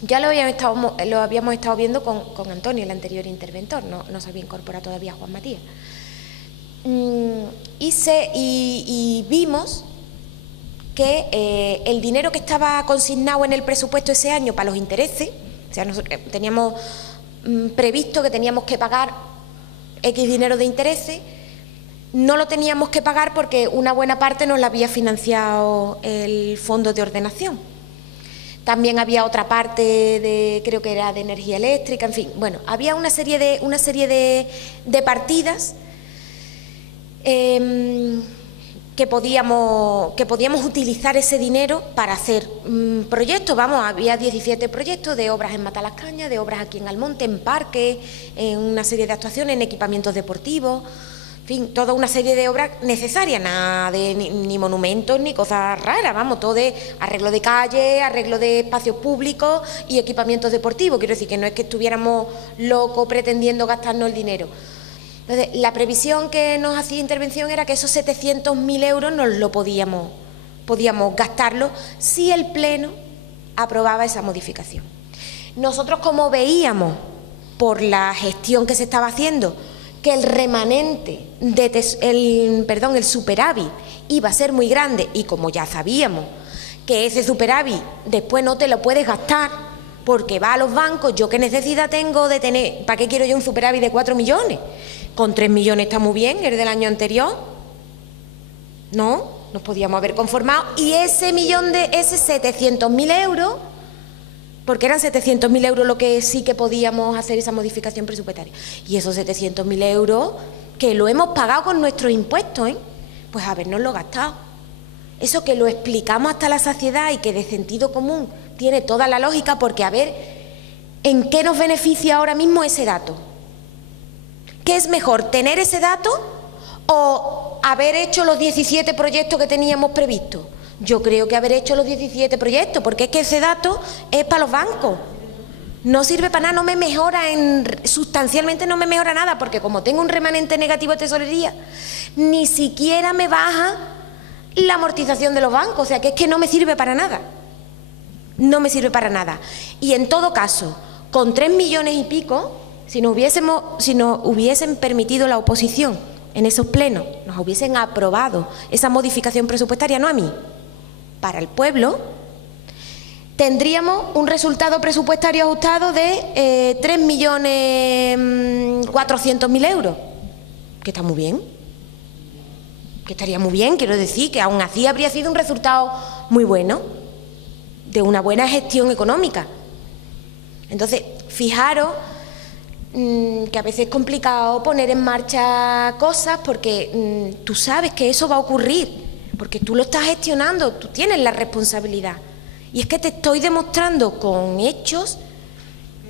Ya lo habíamos estado viendo con Antonio, el anterior interventor, no se había incorporado todavía Juan Matías. Y vimos que el dinero que estaba consignado en el presupuesto ese año para los intereses, o sea, nosotros teníamos previsto que teníamos que pagar X dinero de intereses, no lo teníamos que pagar porque una buena parte nos la había financiado el Fondo de Ordenación. También había otra parte creo que era de energía eléctrica, en fin, bueno, había una serie de partidas que podíamos utilizar ese dinero para hacer proyectos. Había 17 proyectos de obras en Matalascaña, de obras aquí en Almonte, en parques, en una serie de actuaciones, en equipamientos deportivos, en fin, toda una serie de obras necesarias, nada de ni monumentos ni cosas raras, todo de arreglo de calles, arreglo de espacios públicos y equipamientos deportivos. Quiero decir que no es que estuviéramos locos pretendiendo gastarnos el dinero. Entonces, la previsión que nos hacía intervención era que esos 700.000 euros nos lo podíamos gastarlo si el Pleno aprobaba esa modificación. Nosotros, como veíamos por la gestión que se estaba haciendo que el remanente, el superávit iba a ser muy grande, y como ya sabíamos que ese superávit después no te lo puedes gastar porque va a los bancos, ¿yo qué necesidad tengo de tener? ¿Para qué quiero yo un superávit de 4 millones? Con 3 millones está muy bien, el del año anterior. No, nos podíamos haber conformado, y ese 700.000 euros porque eran 700.000 euros lo que sí que podíamos hacer esa modificación presupuestaria. Y esos 700.000 euros que lo hemos pagado con nuestros impuestos, pues habernoslo gastado. Eso que lo explicamos hasta la saciedad y que de sentido común tiene toda la lógica, porque a ver, ¿en qué nos beneficia ahora mismo ese dato? ¿Qué es mejor, tener ese dato o haber hecho los 17 proyectos que teníamos previstos? Yo creo que haber hecho los 17 proyectos, porque es que ese dato es para los bancos. No sirve para nada, no me mejora, sustancialmente no me mejora nada, porque como tengo un remanente negativo de tesorería, ni siquiera me baja la amortización de los bancos, o sea que es que no me sirve para nada. No me sirve para nada. Y en todo caso, con 3 millones y pico, si nos hubiesen permitido la oposición en esos plenos, nos hubiesen aprobado esa modificación presupuestaria, no a mí, para el pueblo, tendríamos un resultado presupuestario ajustado de 3.400.000 euros, que está muy bien, que estaría muy bien, quiero decir, que aún así habría sido un resultado muy bueno, de una buena gestión económica. Entonces, fijaros que a veces es complicado poner en marcha cosas porque tú sabes que eso va a ocurrir, porque tú lo estás gestionando, tú tienes la responsabilidad. Y es que te estoy demostrando con hechos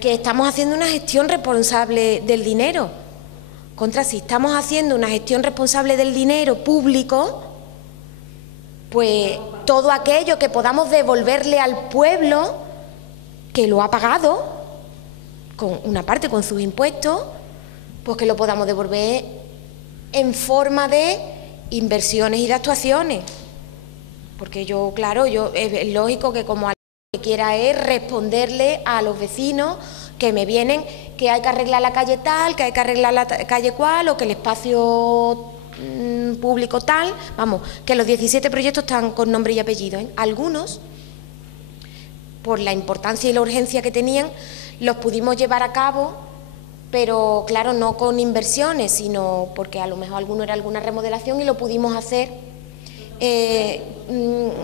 que estamos haciendo una gestión responsable del dinero. Contra, si estamos haciendo una gestión responsable del dinero público, pues todo aquello que podamos devolverle al pueblo que lo ha pagado, con una parte con sus impuestos, pues que lo podamos devolver en forma de inversiones y de actuaciones. Porque yo, claro, es lógico que como alguien que quiera es responderle a los vecinos que me vienen, que hay que arreglar la calle tal, que hay que arreglar la calle cual, o que el espacio público tal, vamos, que los 17 proyectos están con nombre y apellido, Algunos, por la importancia y la urgencia que tenían, los pudimos llevar a cabo, pero claro, no con inversiones, sino porque a lo mejor alguno era alguna remodelación y lo pudimos hacer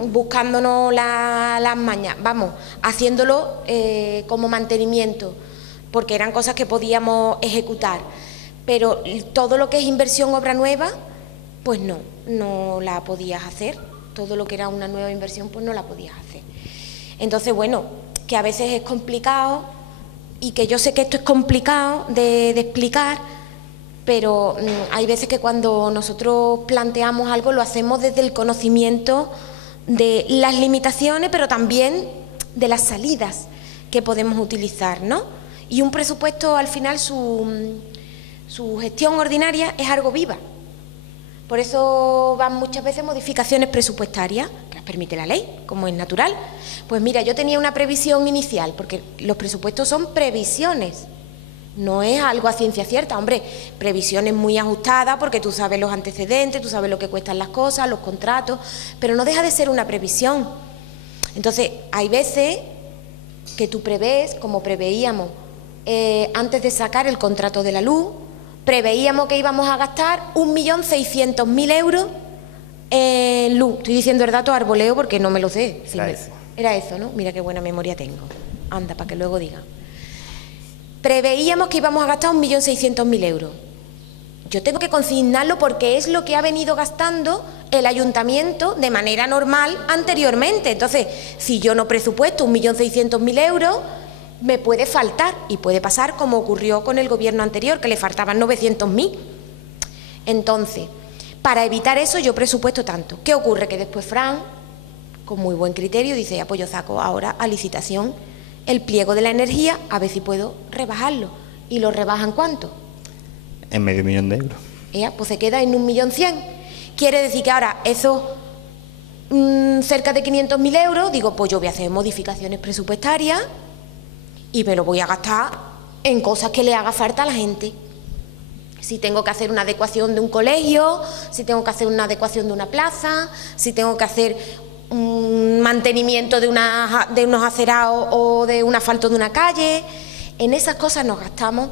buscándonos las mañas, vamos, haciéndolo como mantenimiento, porque eran cosas que podíamos ejecutar. Pero todo lo que es inversión, obra nueva, pues no la podías hacer. Todo lo que era una nueva inversión, pues no la podías hacer. Entonces, bueno, que a veces es complicado y que yo sé que esto es complicado de explicar, pero hay veces que cuando nosotros planteamos algo lo hacemos desde el conocimiento de las limitaciones, pero también de las salidas que podemos utilizar, ¿no? Y un presupuesto, al final, su gestión ordinaria es algo viva. Por eso van muchas veces modificaciones presupuestarias, que las permite la ley, como es natural. Pues mira, yo tenía una previsión inicial, porque los presupuestos son previsiones, no es algo a ciencia cierta. Hombre, previsiones muy ajustadas, porque tú sabes los antecedentes, tú sabes lo que cuestan las cosas, los contratos, pero no deja de ser una previsión. Entonces, hay veces que tú prevés, como preveíamos antes de sacar el contrato de la luz, preveíamos que íbamos a gastar 1.600.000 euros en luz. Estoy diciendo el dato arboleo porque no me lo sé. Era eso, ¿no? Mira qué buena memoria tengo. Anda, para que luego diga. Preveíamos que íbamos a gastar 1.600.000 euros. Yo tengo que consignarlo porque es lo que ha venido gastando el ayuntamiento de manera normal anteriormente. Entonces, si yo no presupuesto 1.600.000 euros, me puede faltar, y puede pasar como ocurrió con el gobierno anterior, que le faltaban 900.000. Entonces, para evitar eso, yo presupuesto tanto. ¿Qué ocurre? Que después Fran, con muy buen criterio, dice, ya pues yo saco ahora a licitación el pliego de la energía, a ver si puedo rebajarlo. ¿Y lo rebajan cuánto? En $500.000 euros. Pues se queda en 1.100.000. Quiere decir que ahora esos cerca de 500.000 euros, digo, pues yo voy a hacer modificaciones presupuestarias y me lo voy a gastar en cosas que le haga falta a la gente. Si tengo que hacer una adecuación de un colegio, si tengo que hacer una adecuación de una plaza, si tengo que hacer un mantenimiento de unos acerados o de un asfalto de una calle, en esas cosas nos gastamos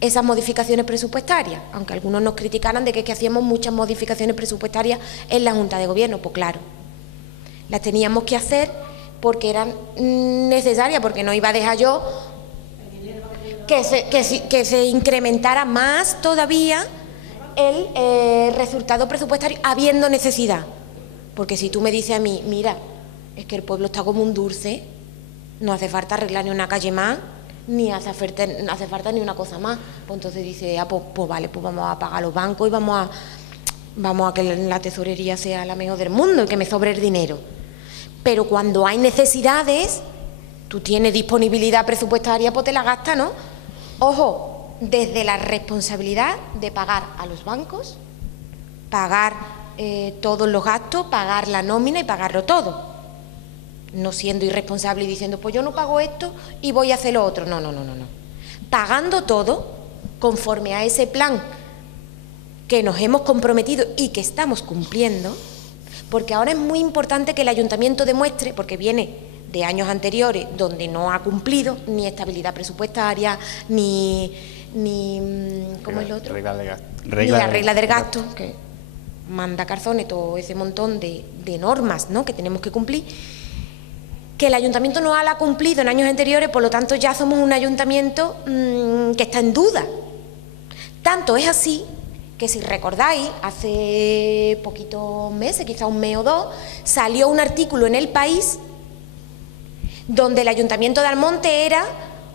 esas modificaciones presupuestarias, aunque algunos nos criticaran de que hacíamos muchas modificaciones presupuestarias en la Junta de Gobierno. Pues claro, las teníamos que hacer porque eran necesarias, porque no iba a dejar yo que se incrementara más todavía el resultado presupuestario habiendo necesidad. Porque si tú me dices a mí, mira, es que el pueblo está como un dulce, no hace falta arreglar ni una calle más, ni hace falta ni una cosa más. Pues entonces dice, pues vale, pues vamos a pagar los bancos y vamos a que la tesorería sea la mejor del mundo y que me sobre el dinero. Pero cuando hay necesidades, tú tienes disponibilidad presupuestaria, pues te la gastas, ¿no? Ojo, desde la responsabilidad de pagar a los bancos, pagar todos los gastos, pagar la nómina y pagarlo todo. No siendo irresponsable y diciendo, pues yo no pago esto y voy a hacer lo otro. No. Pagando todo conforme a ese plan que nos hemos comprometido y que estamos cumpliendo, porque ahora es muy importante que el ayuntamiento demuestre, porque viene de años anteriores donde no ha cumplido ni estabilidad presupuestaria, ni ¿cómo es lo otro? Ni la regla del gasto, que manda calzones todo ese montón de normas, ¿no?, que tenemos que cumplir, que el ayuntamiento no la ha cumplido en años anteriores, por lo tanto ya somos un ayuntamiento que está en duda. Tanto es así que, si recordáis, hace poquitos meses, quizá un mes o dos, salió un artículo en El País donde el Ayuntamiento de Almonte era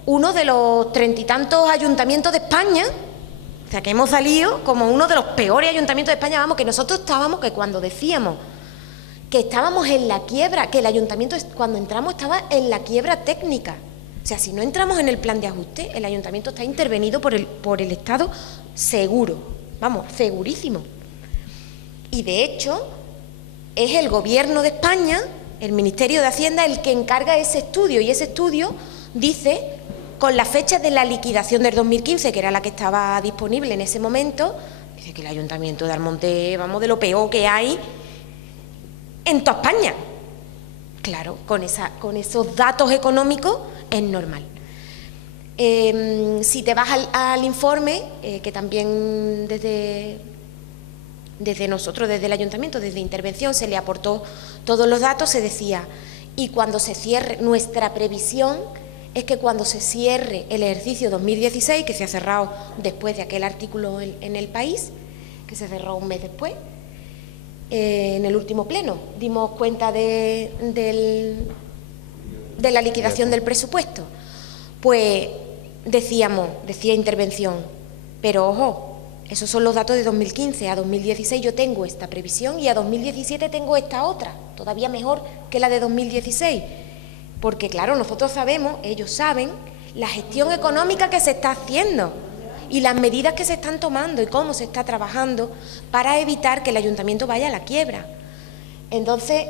uno de los 30 y tantos ayuntamientos de España. O sea, que hemos salido como uno de los peores ayuntamientos de España. Vamos, que nosotros estábamos, que cuando decíamos que estábamos en la quiebra, que el ayuntamiento cuando entramos estaba en la quiebra técnica. O sea, si no entramos en el plan de ajuste, el ayuntamiento está intervenido por el Estado seguro, vamos, segurísimo. Y de hecho, es el Gobierno de España, el Ministerio de Hacienda, el que encarga ese estudio, y ese estudio dice, con la fecha de la liquidación del 2015, que era la que estaba disponible en ese momento, dice que el Ayuntamiento de Almonte, vamos, de lo peor que hay en toda España. Claro, con esos datos económicos es normal. Si te vas al informe, que también desde nosotros, desde el ayuntamiento, desde intervención, se le aportó todos los datos, se decía, y cuando se cierre, nuestra previsión es que cuando se cierre el ejercicio 2016, que se ha cerrado después de aquel artículo en El País, que se cerró un mes después, en el último pleno dimos cuenta de la liquidación del presupuesto, pues decía intervención, pero ojo, esos son los datos de 2015, a 2016 yo tengo esta previsión y a 2017 tengo esta otra, todavía mejor que la de 2016, porque claro, nosotros sabemos, ellos saben, la gestión económica que se está haciendo y las medidas que se están tomando y cómo se está trabajando para evitar que el ayuntamiento vaya a la quiebra. Entonces,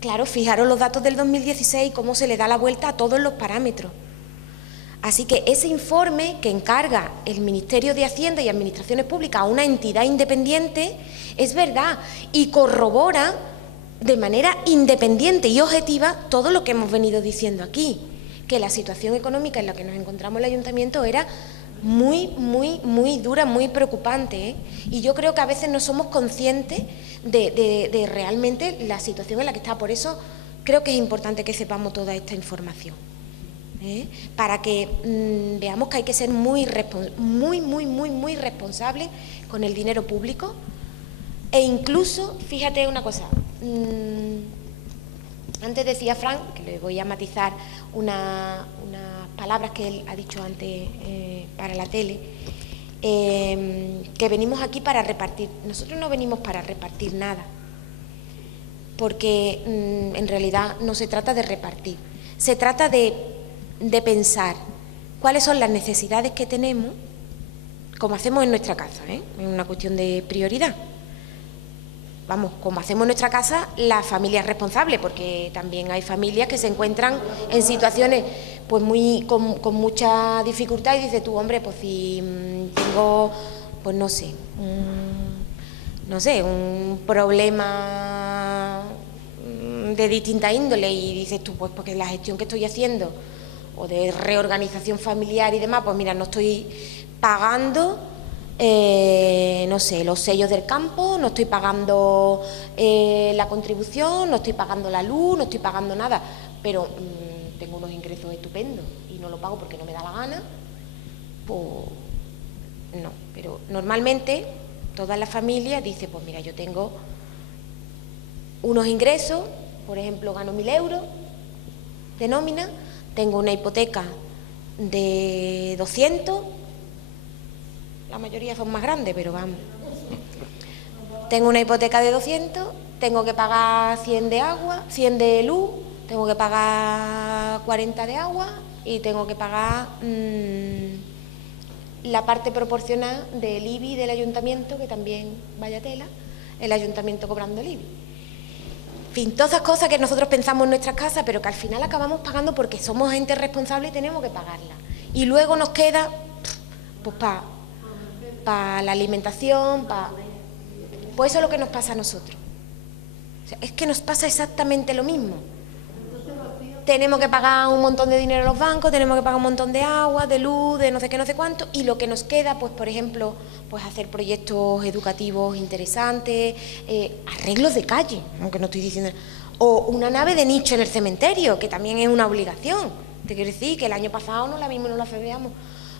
claro, fijaros los datos del 2016, cómo se le da la vuelta a todos los parámetros. Así que ese informe que encarga el Ministerio de Hacienda y Administraciones Públicas a una entidad independiente es verdad y corrobora de manera independiente y objetiva todo lo que hemos venido diciendo aquí, que la situación económica en la que nos encontramos el ayuntamiento era muy dura, muy preocupante, ¿eh? Y yo creo que a veces no somos conscientes de realmente la situación en la que está. Por eso creo que es importante que sepamos toda esta información, para que veamos que hay que ser muy responsables con el dinero público. E incluso, fíjate una cosa, antes decía Frank, que le voy a matizar unas palabras que él ha dicho antes para la tele, que venimos aquí para repartir. Nosotros no venimos para repartir nada, porque en realidad no se trata de repartir, se trata de pensar cuáles son las necesidades que tenemos, como hacemos en nuestra casa, es una cuestión de prioridad. Vamos, como hacemos en nuestra casa, las familias responsables, porque también hay familias que se encuentran en situaciones pues con mucha dificultad y dices tú, hombre, pues si tengo, pues no sé, un problema de distinta índole y dices tú, pues porque la gestión que estoy haciendo o de reorganización familiar y demás, pues mira, no estoy pagando no sé, los sellos del campo, no estoy pagando la contribución, no estoy pagando la luz, no estoy pagando nada, pero tengo unos ingresos estupendos y no lo pago porque no me da la gana, pues no. Pero normalmente todas las familias dicen, pues mira, yo tengo unos ingresos, por ejemplo, gano 1.000 euros de nómina, tengo una hipoteca de 200, la mayoría son más grandes, pero vamos. Tengo una hipoteca de 200, tengo que pagar 100 de agua, 100 de luz, tengo que pagar 40 de agua y tengo que pagar la parte proporcional del IBI del ayuntamiento, que también vaya tela, el ayuntamiento cobrando el IBI. En fin, todas esas cosas que nosotros pensamos en nuestras casas, pero que al final acabamos pagando porque somos gente responsable y tenemos que pagarla. Y luego nos queda, pues, para la alimentación, pues eso es lo que nos pasa a nosotros. O sea, es que nos pasa exactamente lo mismo. Tenemos que pagar un montón de dinero a los bancos, tenemos que pagar un montón de agua, de luz, de no sé qué, no sé cuánto, y lo que nos queda, pues por ejemplo, pues hacer proyectos educativos interesantes, arreglos de calle, aunque no estoy diciendo, o una nave de nicho en el cementerio, que también es una obligación. Te quiero decir que el año pasado no la vimos, no la febramos,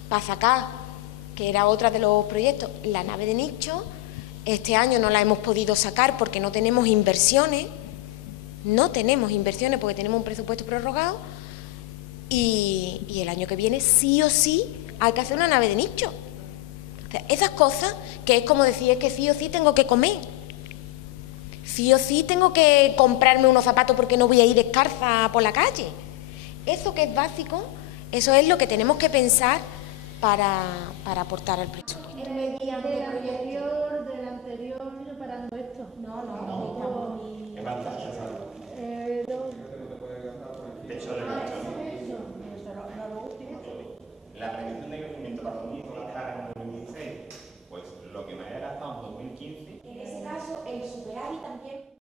para sacar, que era otra de los proyectos, la nave de nicho. Este año no la hemos podido sacar porque no tenemos inversiones. No tenemos inversiones porque tenemos un presupuesto prorrogado y el año que viene sí o sí hay que hacer una nave de nicho. O sea, esas cosas que es como decir, es que sí o sí tengo que comer, sí o sí tengo que comprarme unos zapatos porque no voy a ir descalza por la calle. Eso que es básico, eso es lo que tenemos que pensar para aportar al presupuesto.